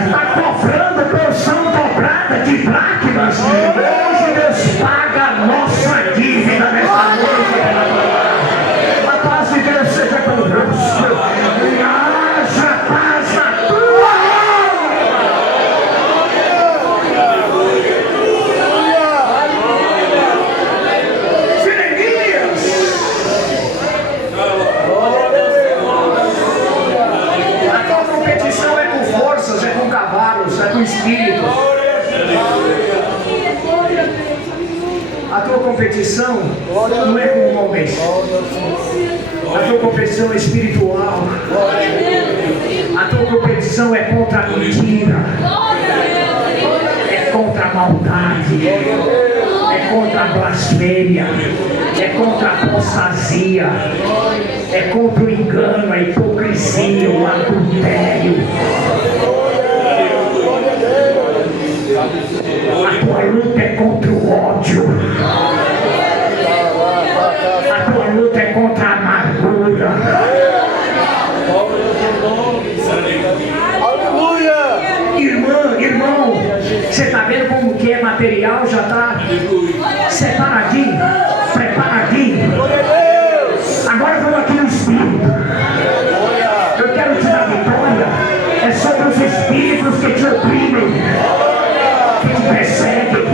Está cobrando porção dobrada de dracmas. Hoje Deus paga a nossa dívida nessa noite pela palavra. A paz de Deus seja convosco. E haja paz na tua alma. Jeremias. A tua competição é com forças, é com cavalos, é com espírito. A tua competição não é com homens. A tua competição é espiritual. A tua competição é contra a mentira. É contra a maldade. É contra a blasfêmia. É contra a apostasia. É contra o engano, a hipocrisia, o adultério. A tua luta é contra o ódio. A tua luta é contra a amargura. Aleluia. Irmão, você está vendo como que é material? Já está separadinho, preparadinho. Agora vamos aqui no espírito. Eu quero te dar vitória. É sobre os espíritos que te oprimem, que te perseguem,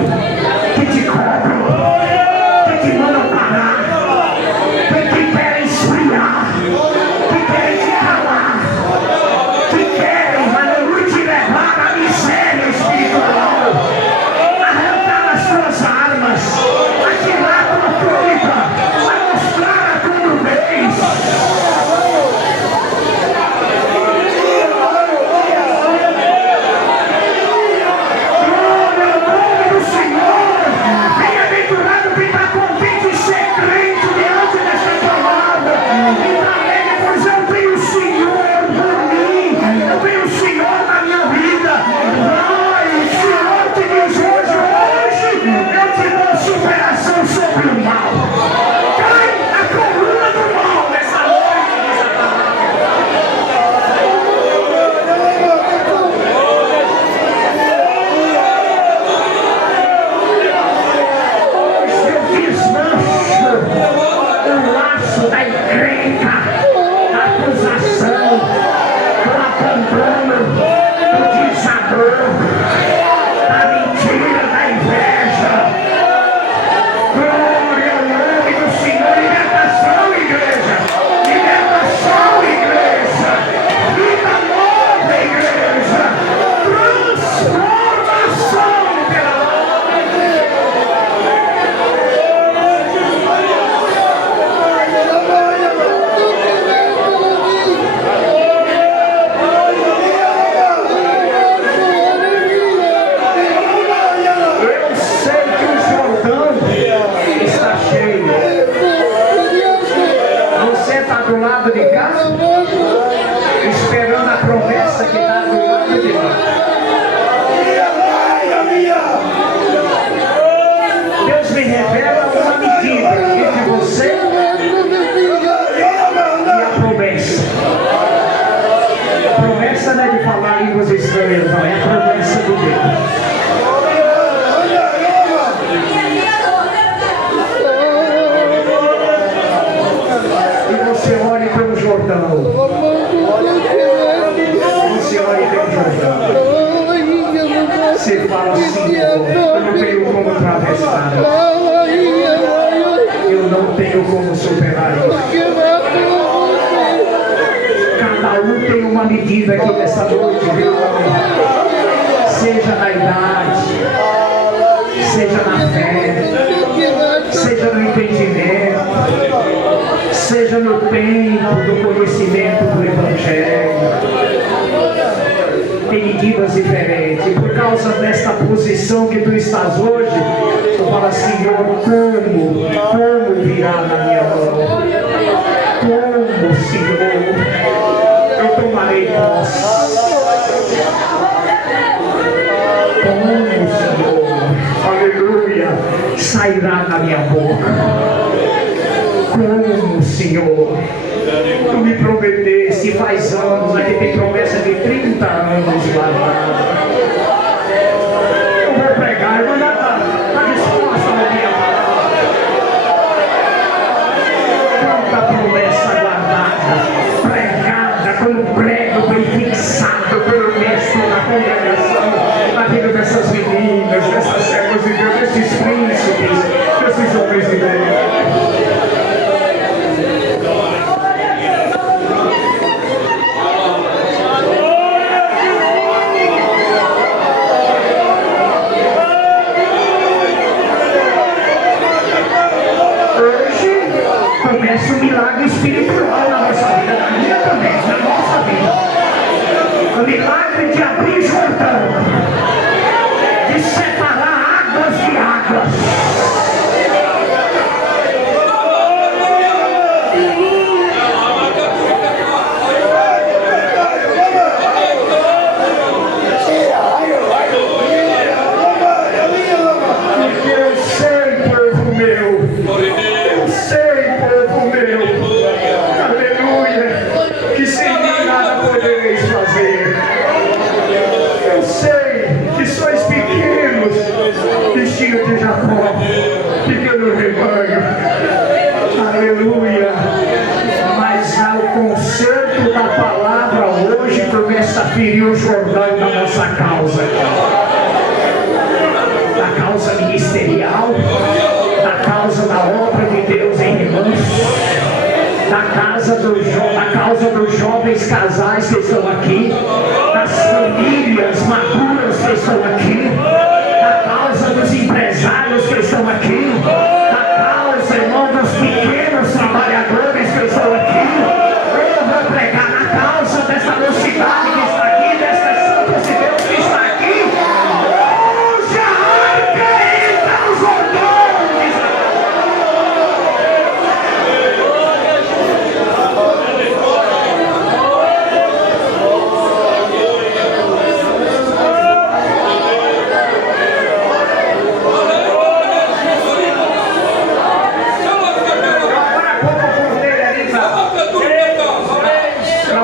Você fala, Senhor, eu não tenho como atravessar. Eu não tenho como superar isso. Cada um tem uma medida aqui nessa noite, viu? Seja na idade, seja na fé, seja no entendimento, seja no tempo do conhecimento do Evangelho. Tem medidas diferentes. E por causa desta posição que tu estás hoje, tu fala, Senhor, como virá na minha mão? Como, Senhor, eu tomarei posse? Como, Senhor, aleluia, sairá na minha boca? Como, Senhor, tu me prometeste faz anos, aqui tem promessa de 30 anos guardada. Eu vou pregar, irmã Nata, está disposta na minha mão. Quanta promessa guardada, pregada, como prego bem fixado pelo mestre na congregação, na vida dessas meninas, dessas servas de Deus, desses príncipes, desses homens de Deus. Começa um milagre espiritual na nossa vida, na minha também, na nossa vida. O milagre de abrir Jordão, de separar águas de águas. Porque eu sei, povo meu, eu sei, povo meu, aleluia, que sem mim nada podereis fazer. Eu sei que sois pequenos, bichinho de Jacó, pequeno rebanho, aleluia. Mas ao concerto da palavra hoje começa a ferir o Jordão da nossa causa, da causa ministerial, da causa da obra de Deus em irmãos, da causa dos jovens casais que estão aqui, das famílias maduras que estão aqui, da causa dos empresários que estão aqui, da causa, irmão, dos pequenos trabalhadores que estão aqui. Eu vou pregar na causa dessa mocidade que está aqui, destas santas de Deus que está aqui. Hoje a arca entra os Jordões.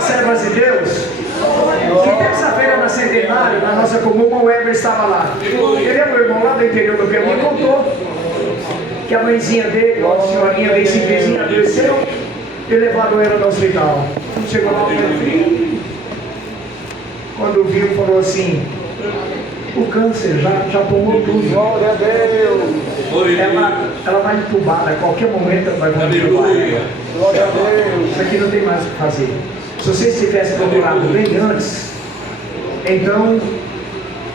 Servas de Deus, que terça-feira na Centenário, na nossa comuna, o Weber estava lá. Ele é meu irmão lá do interior do Piauí, contou que a mãezinha dele, a senhorinha bem simplesinha, adoeceu e levaram ela no hospital. Chegou lá, quando viu, falou assim: o câncer já tomou tudo. Glória a Deus. Ela vai entubada, a qualquer momento ela vai entubar. Glória a Deus. Isso aqui não tem mais o que fazer. Se vocês tivessem procurado bem antes, então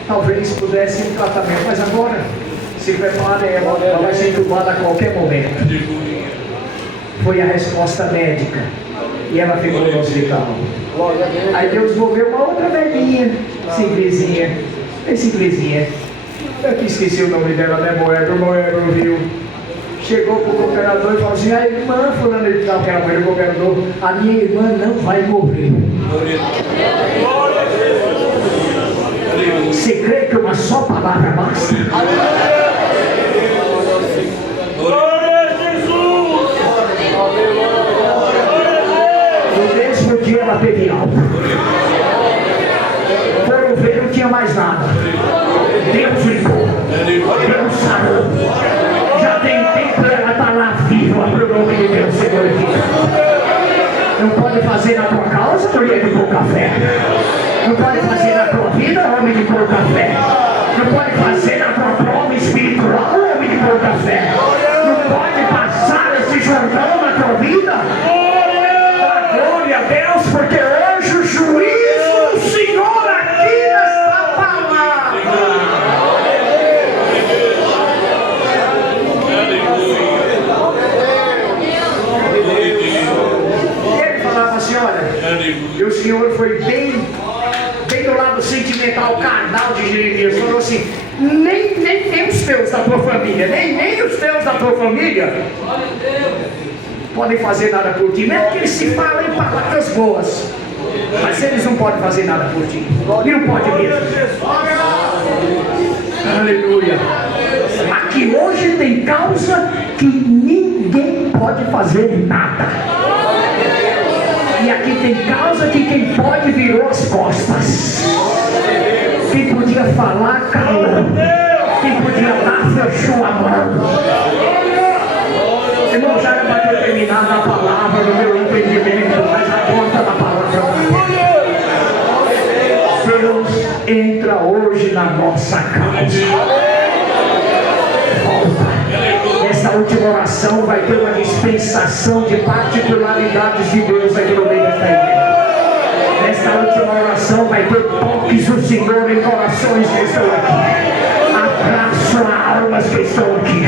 talvez pudesse um tratamento, mas agora se prepare, ela vai ser entubada a qualquer momento. Foi a resposta médica e ela ficou no hospital. Aí Deus moveu uma outra velhinha, simplesinha, bem simplesinha. Eu que esqueci o nome dela, né? Moedo, viu? Chegou para o cooperador e falou assim: a irmã fulana de tal, que era a mãe do cooperador, a minha irmã não vai morrer. Você crê que uma só palavra basta? Glória a Jesus! No mesmo dia ela teve alta. Foram ver, não tinha mais nada. Deus limpou, Deus sarou. Já tem tempo, ela está lá viva, para o nome de Deus, Senhor. Não pode fazer na tua causa, mulher de pouca fé. Não pode fazer na tua vida, homem de pouca fé. Não Nem os teus da tua família, nem os teus da tua família podem fazer nada por ti, mesmo que eles se falem palavras boas, mas eles não podem fazer nada por ti, e não pode mesmo. Aleluia. Aqui hoje tem causa que ninguém pode fazer nada, e aqui tem causa que quem pode virou as costas. Quem podia falar calou, quem podia dar fechou a mão. Irmão, já era para ter terminado a palavra no meu entendimento, mas a conta da palavra. Deus entra hoje na nossa causa. Volta. Essa última oração vai ter uma dispensação de particularidades de Deus aqui no meio desta igreja. Nesta última oração vai ter toques do Senhor em corações que estão aqui. Abraço a almas que estão aqui.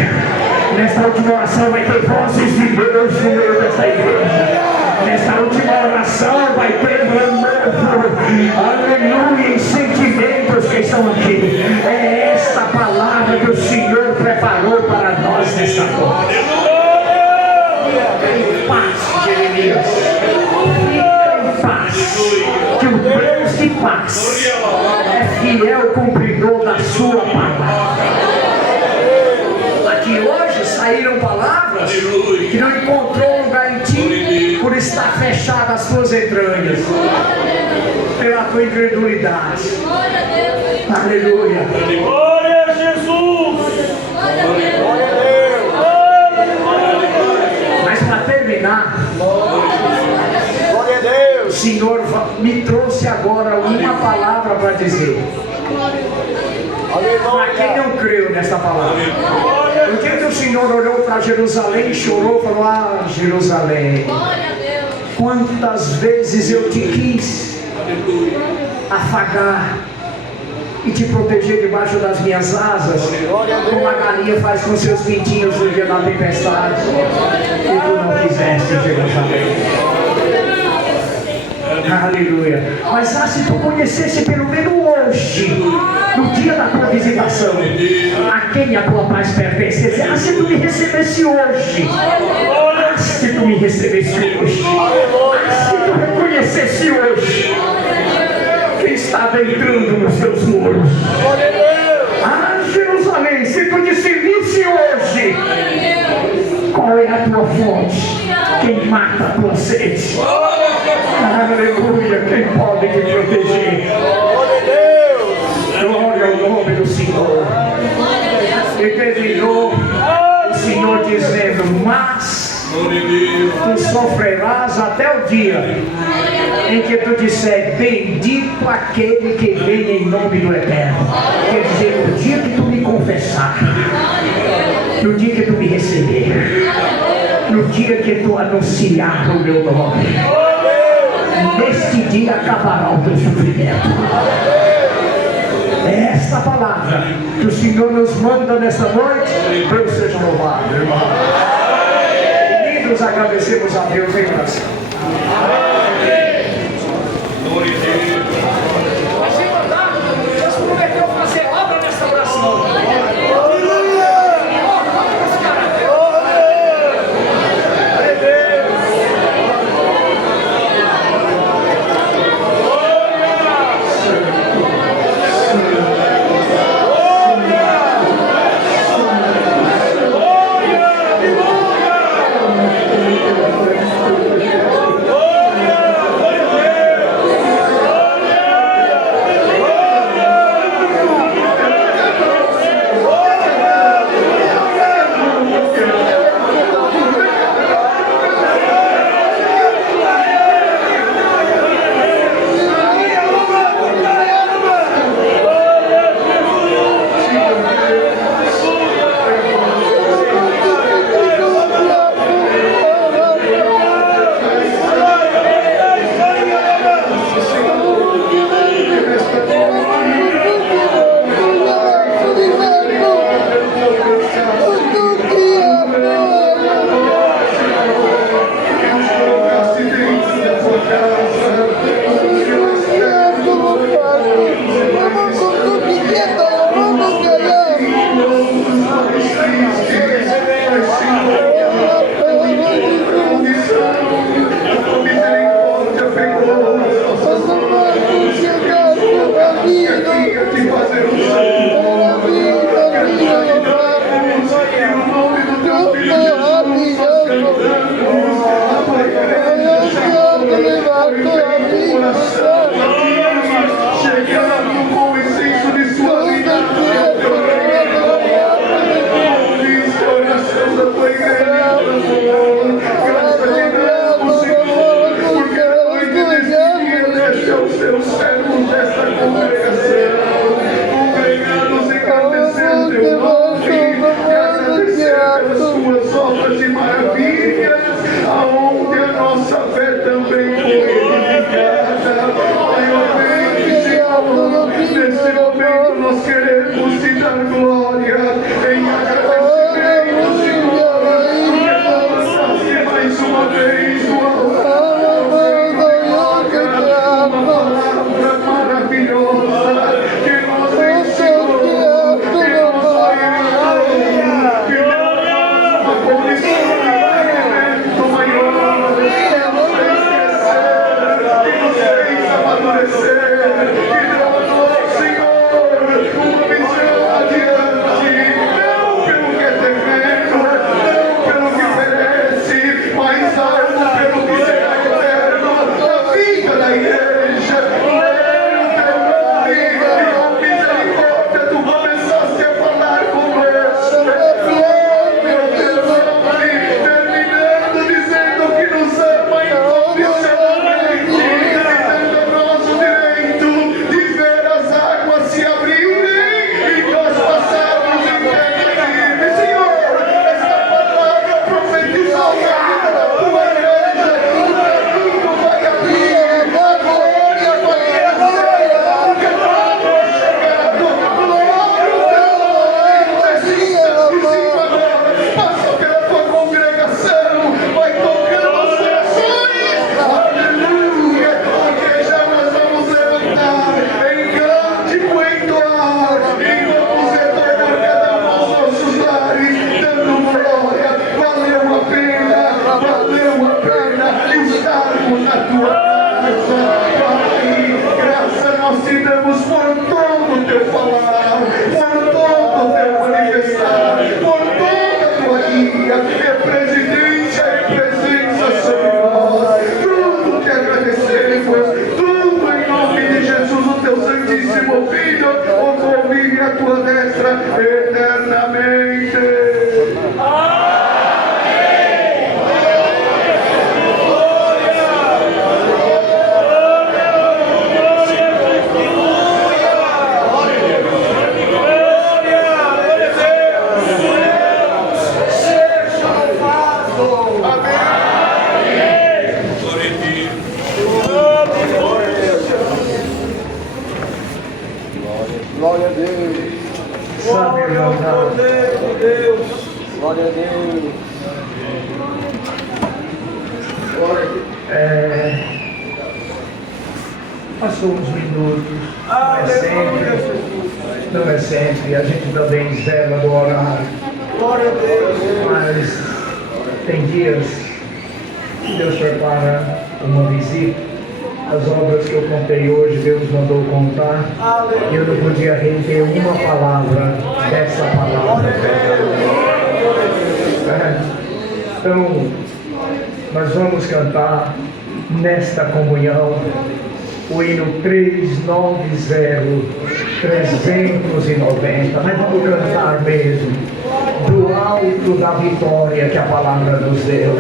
Nesta última oração vai ter vozes de Deus no meio desta igreja. Nesta última oração vai ter renovo, aleluia, em sentimentos que estão aqui. É esta palavra que o Senhor preparou para nós nesta noite. Em paz, Jeremias. Fica em paz, que o Deus de paz é fiel cumpridor da sua palavra. Aqui hoje saíram palavras que não encontrou lugar em ti por estar fechada as tuas entranhas, pela tua incredulidade. Aleluia. Glória a Jesus. Glória a Deus. Mas para terminar, Glória a Deus. o Senhor me trouxe agora uma palavra para dizer. Para quem não creu nessa palavra, o dia que o Senhor olhou para Jerusalém, chorou, falou: ah, Jerusalém, quantas vezes eu te quis afagar e te proteger debaixo das minhas asas, como a galinha faz com seus pintinhos no dia da tempestade, e tu não quiseste, Jerusalém. Aleluia. Mas se tu conhecesse pelo menos hoje, no dia da tua visitação, a quem a tua paz pertence, se tu me recebesse hoje, se tu me recebesse hoje, se tu reconhecesse hoje que estava entrando nos teus muros. Jerusalém, se tu discernisse hoje qual é a tua fonte, quem mata a tua sede. Aleluia, quem pode te proteger? Glória ao nome do Senhor. E terminou o Senhor dizendo: mas tu sofrerás até o dia em que tu disser: bendito aquele que vem em nome do Eterno. Quer dizer, no dia que tu me confessar, no dia que tu me receber, no dia que tu anunciar o meu nome, neste dia acabará o teu sofrimento. É esta palavra que o Senhor nos manda nesta noite. Deus seja louvado, irmão. Unidos agradecemos a Deus em oração. Deus prometeu fazer obra nesta oração. eternamente. Glória a Deus. Sabe, irmão, Poder de Deus. Glória a Deus. Passou uns minutos, Aleluia, Jesus. não é sempre, a gente também zela do horário, Glória a Deus. mas tem dias que Deus prepara uma visita. As obras que eu contei hoje, Deus mandou contar, e eu não podia reter uma palavra dessa palavra. Então, nós vamos cantar nesta comunhão o hino 390, mas vamos cantar mesmo, do alto da vitória que a palavra nos deu.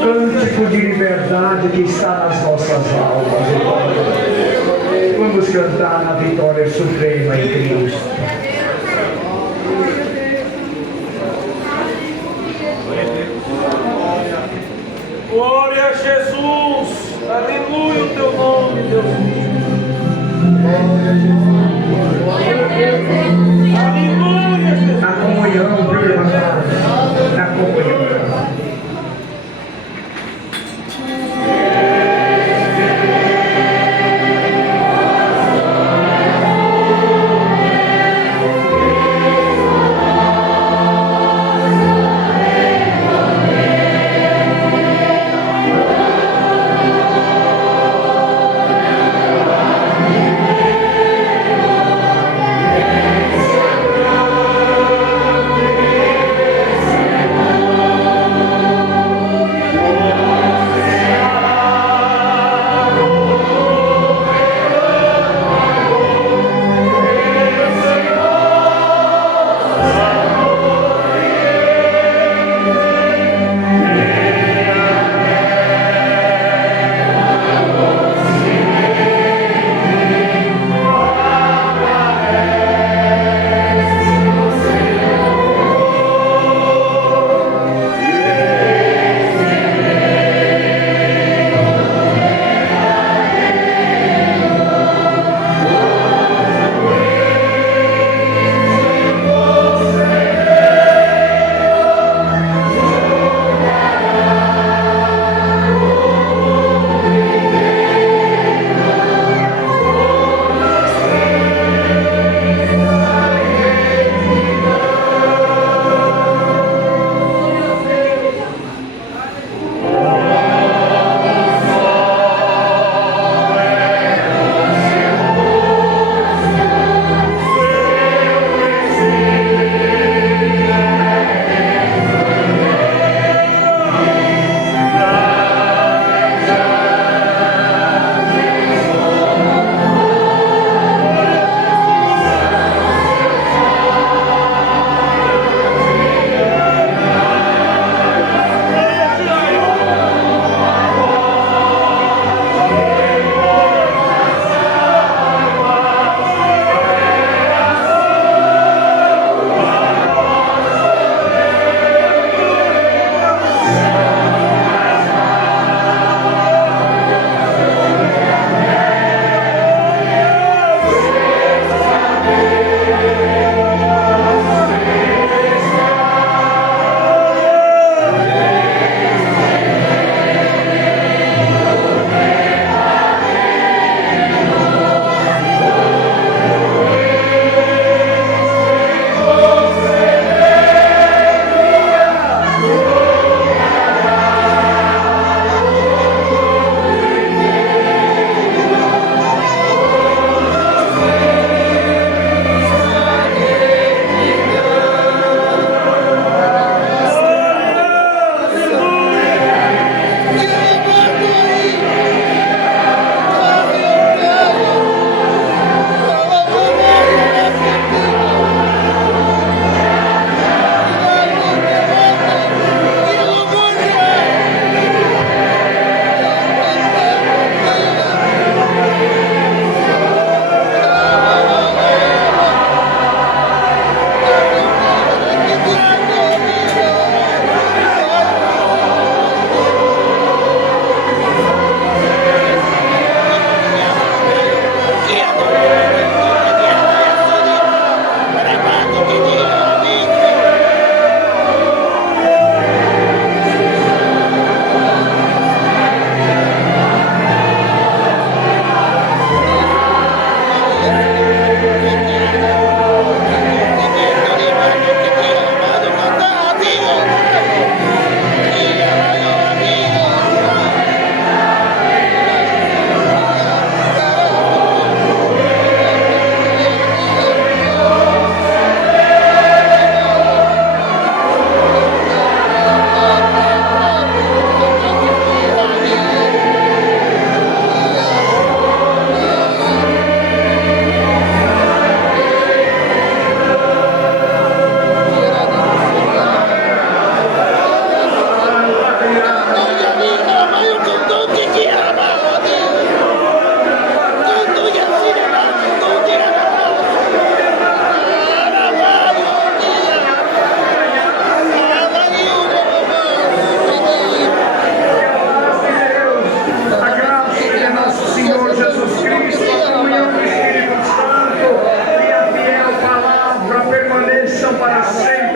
Cântico de liberdade que está nas nossas almas. Vamos cantar na vitória suprema em Cristo. Glória a Jesus. Aleluia o teu nome, Deus. Aleluia, Jesus. Na comunhão, viu, irmandade? Na comunhão.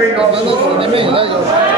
sempre em nosso nome.